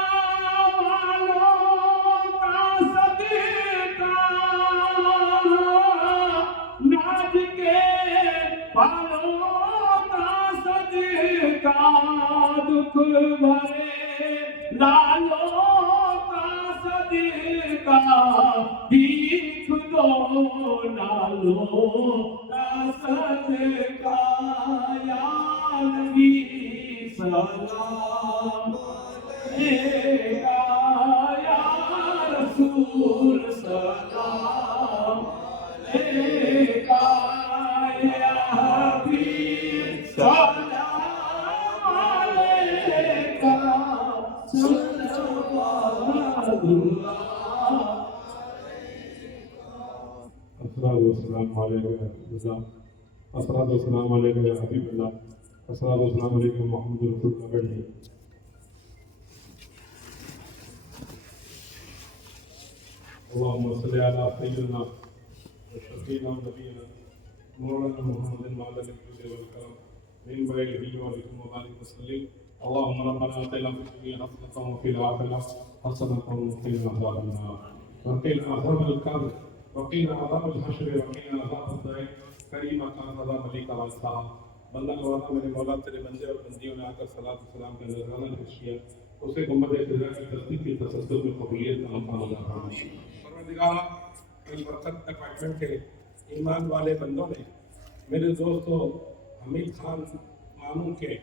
والوں کا صدقہ ناز کے پالوں کا صدقہ دکھ بھرے لالوں کا صدقہ بھیک دو لالوں کا صدقہ یا نبی سلام علیکہ یا رسول سلام علیکہ یا حبیب سلام علیکہ صلوات اللہ الصلاۃ والسلام علیکم یا رسول اللہ الصلاۃ والسلام علیکم یا حبیب اللہ الصلاۃ والسلام علیکم محمد رسول کا بڑھے اللهم صل على سيدنا وشفينا ونبينا مولانا محمد وعلى اله والكرم من بين وعليكم وبارك وسلم اللهم ربنا آتنا في الدنيا حسنة وفي الآخرة حسنة وقنا عذاب النار وقنا عذاب القبر وقنا عذاب الحشر وقنا عذاب الضيق کریم مقام رضا ملک والصحاب بندہ نوازا میرے مولا تیرے بندے اور بندیوں نے آ کر صلاۃ و سلام کا نذرانہ پیش کیا اسے گنبد خضرا کی تصدیق کی تصدق میں قبولیت کا مقام فرمائے پروردگار برکت اپارٹمنٹ کے ایمان والے بندوں نے میرے دوستوں حمید خان ماموں کے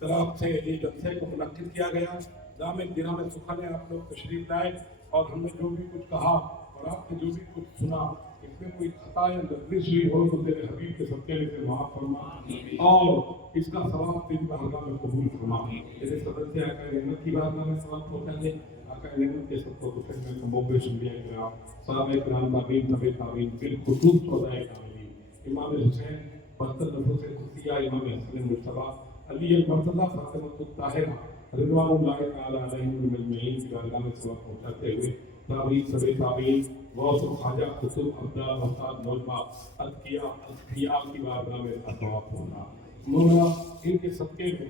طرف سے یہ جلسے کو منعقد کیا گیا دام دنوں میں سکھانے آپ لوگ تشریف لائے اور ہم نے جو بھی کچھ کہا اور آپ نے جو بھی کچھ سنا اس میں کوئی خطا یا لفظ ہوئی ہو تو تیرے حبیب کے صدقے میں سے معاف فرما اور اس کا ثواب تیری بارگاہ میں قبول فرما تیرے صدر سے آقا نعمت کی بارگاہ میں ثواب پہنچا دے آقا نعمت کے صدقہ کو پھر میں کمبوبے شملیہ کرام صحابہ کرام تابعین تبع تابعین بالخصوص فضائے کاملین امام حسین بہتر نفس قدسیہ امام حسن مجتبیٰ علی المرتضیٰ فاطمہ الطاہرہ رضوان اللہ تعالیٰ علیہم اجمعین کی بارگاہ میں ثواب پہنچاتے ہوئے تابعین تبع تابعین غوث الخواجہ قطب عبداللہ وسعد نوجبہ اذکیاء کی بارگاہ میں ثواب پہنچا مولا ان کے صدقے میں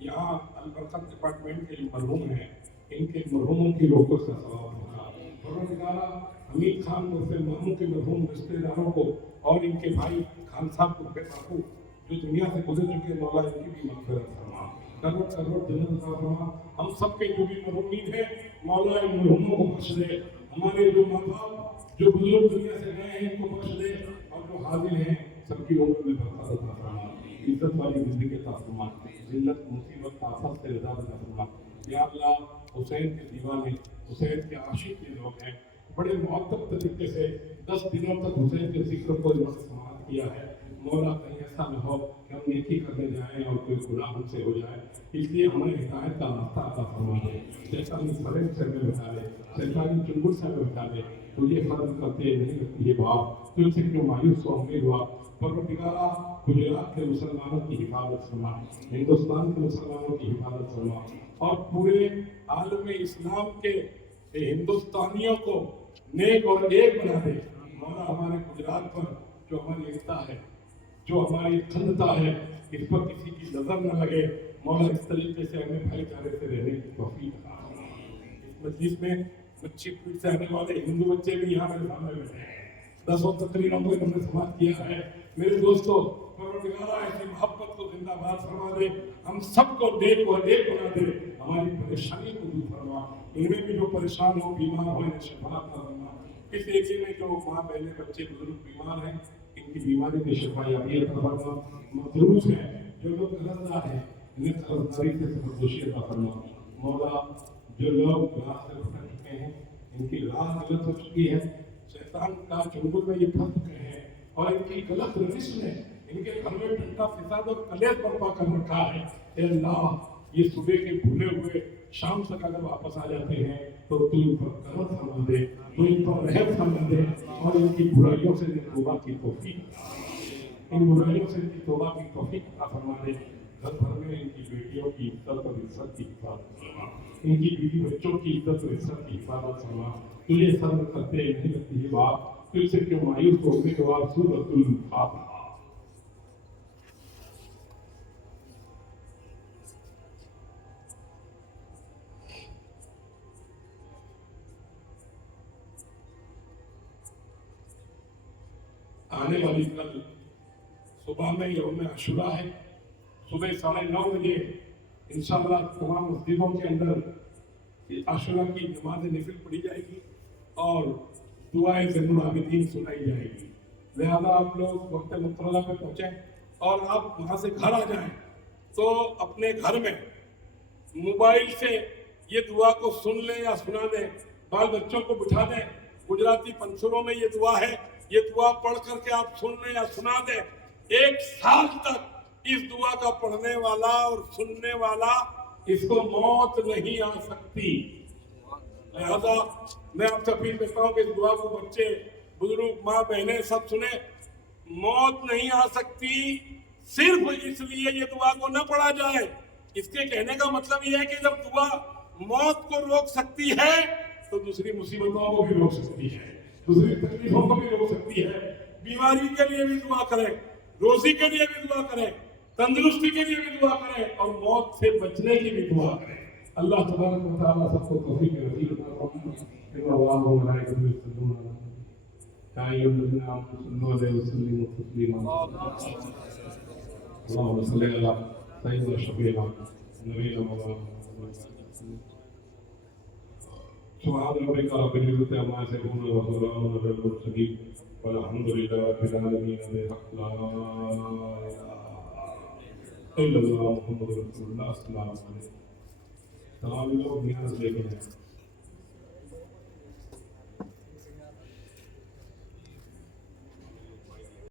یہاں البرکت ڈپارٹمنٹ کے جو مرحوم ہیں ان کے مرحوموں کی روحوں سے ثواب پہنچا پروردگارہ حمید خان عرف ماموں کے مرحوم رشتے داروں کو اور ان کے بھائی خان صاحب کو بے باقو جو دنیا سے گزر چکے مولا ان کی بھی مغفرت فرما کروڑ کروڑ جنت عطا فرما ہم سب کے جو بھی مرحومین ہیں مولا ان مرحوموں کو بخش دے ہمارے جو ماں باپ جو بزرگ دنیا سے گئے ہیں ان کو بخش دے اور جو حاضر ہیں سب کی عمر میں برکت عطا فرما عزت والی زندگی عطا فرما ذلت مصیبت آفت سے رضا عطا فرما یا اللہ حسین کے دیوانے حسین کے عاشق کے لوگ ہیں بڑے معطب طریقے سے 10 دنوں تک حسین کے ذکر کو کیا ہے مولا کہیں ایسا نہ ہو کہ ہم نیکی کرنے جائیں اور کوئی گناہ ہم سے ہو جائے، اس لیے ہمیں ہدایت کا راستہ عطا فرما دے، شیطانی فریب سے ہمیں بچا لے، شیطانی چنگل سے ہمیں بچا لے، تو یہ فرض کرتے نہیں رکھتی ہے باپ تجھ سے کیوں مایوس و امید ہوا، پروردگارا گجرات کے مسلمانوں کی حفاظت فرما، ہندوستان کے مسلمانوں کی حفاظت فرما، اور پورے عالم اسلام کے ہندوستانیوں کو نیک اور ایک بنا دے مولا۔ ہمارے گجرات پر جو ہماری ایکتا ہے، جو ہماری اکھنڈتا ہے، اس پر کسی کی نظر نہ لگے مولا، اس طریقے سے ہمیں بھائی چارے سے رہنے کی توفیق عطا فرما۔ اس مجلس میں مچھی پیٹ سے آنے والے ہندو بچے بھی یہاں میرے سامنے بیٹھے ہیں، 10 تقریروں کو ہم نے سماعت کیا ہے۔ میرے دوستوں، پروردگارا ایسی محبت کو زندہ باد فرما دے، ہم سب کو نیک و ایک بنا دے، ہماری پریشانی کو دور فرما، ان میں بھی جو پریشان ہو بیمار ہو انہیں شفا عطا فرما، اس ایریے میں جو ماں بہنیں بچے بزرگ بیمار ہیں ان کی بیماری کی شفا یابی عطا فرما، مقروض ہیں جو لوگ قرضدار ہیں انہیں قرضداری سے سرگوشی عطا فرما مولا۔ جو لوگ راہ سے بھٹک چکے ہیں ان کی راہ غلط ہو چکی ہے، شیطان کا چنگل میں یہ پھنس چکے ہیں اور ان کی غلط روش نے ان کے گھر میں ٹھنڈا فساد اور کلیش برپا کر رکھا ہے۔ اے اللہ، یہ صبح کے بھولے ہوئے شام تک اگر واپس آ جاتے ہیں تو تو ان پر کرم فرما دے، تو ان پر رحم فرما دے اور ان کی برائیوں سے توبہ کی توفیق، ان برائیوں سے ان کی توبہ کی توفیق عطا فرما دے۔ گھر بھر میں ان کی بیٹیوں کی عزت اور عزت کی حفاظت فرما، ان کی بیوی بچوں کی عزت اور عزت کی حفاظت فرما۔ تجھے صبر کرتے نہیں لگتی ہے باپ، تجھ سے کیوں مایوس ہونے کے بعد سورۃ الفاتحہ۔ آنے والی کل صبح میں یوم عاشوراء ہے، صبح 9:30 بجے انشاءاللہ تمام مسجدوں کے اندر عاشوراء کی نماز نفل پڑھی جائے گی اور دعائے زین العابدین سنائی جائے گی، لہذا آپ لوگ وقت مقررہ پہ پہنچیں اور آپ وہاں سے گھر آ جائیں تو اپنے گھر میں موبائل سے یہ دعا کو سن لیں یا سنا دیں، بال بچوں کو بٹھا دیں، گجراتی پنچھروں میں یہ دعا ہے، یہ دعا پڑھ کر کے آپ سن لیں یا سنا دیں، 1 سال تک اس دعا کا پڑھنے والا اور سننے والا اس کو موت نہیں آ سکتی۔ لہذا میں آپ سے اپیل کرتا ہوں کہ اس دعا کو بچے بزرگ ماں بہنیں سب سنیں، موت نہیں آ سکتی صرف اس لیے یہ دعا کو نہ پڑھا جائے۔ اس کے کہنے کا مطلب یہ ہے کہ جب دعا موت کو روک سکتی ہے تو دوسری مصیبتوں کو بھی روک سکتی ہے، دوسری تکلیفوں کو بھی روک سکتی ہے۔ بیماری کے لیے بھی دعا کریں، روزی کے لیے بھی دعا کریں، تندرستی کے لیے بھی دعا کریں اور موت سے بچنے کی بھی دعا کریں۔ اللہ تبارک و تعالیٰ سب کو توفیق نصیب عطا فرمائے۔ ان اللہ و ملائکتہ یصلون علی النبی یا ایھا الذین آمنوا صلوا علیہ وسلموا تسلیما۔ اللهم صل علی سیدنا شفیعنا نبینا مولانا سبحان ربک رب العزۃ عما یصفون وسلام علی المرسلین والحمد للہ رب العالمین۔ لا الہ الا اللہ محمد رسول اللہ۔ السلام علیکم۔ تمام لوگ نیاز لے کے ہیں۔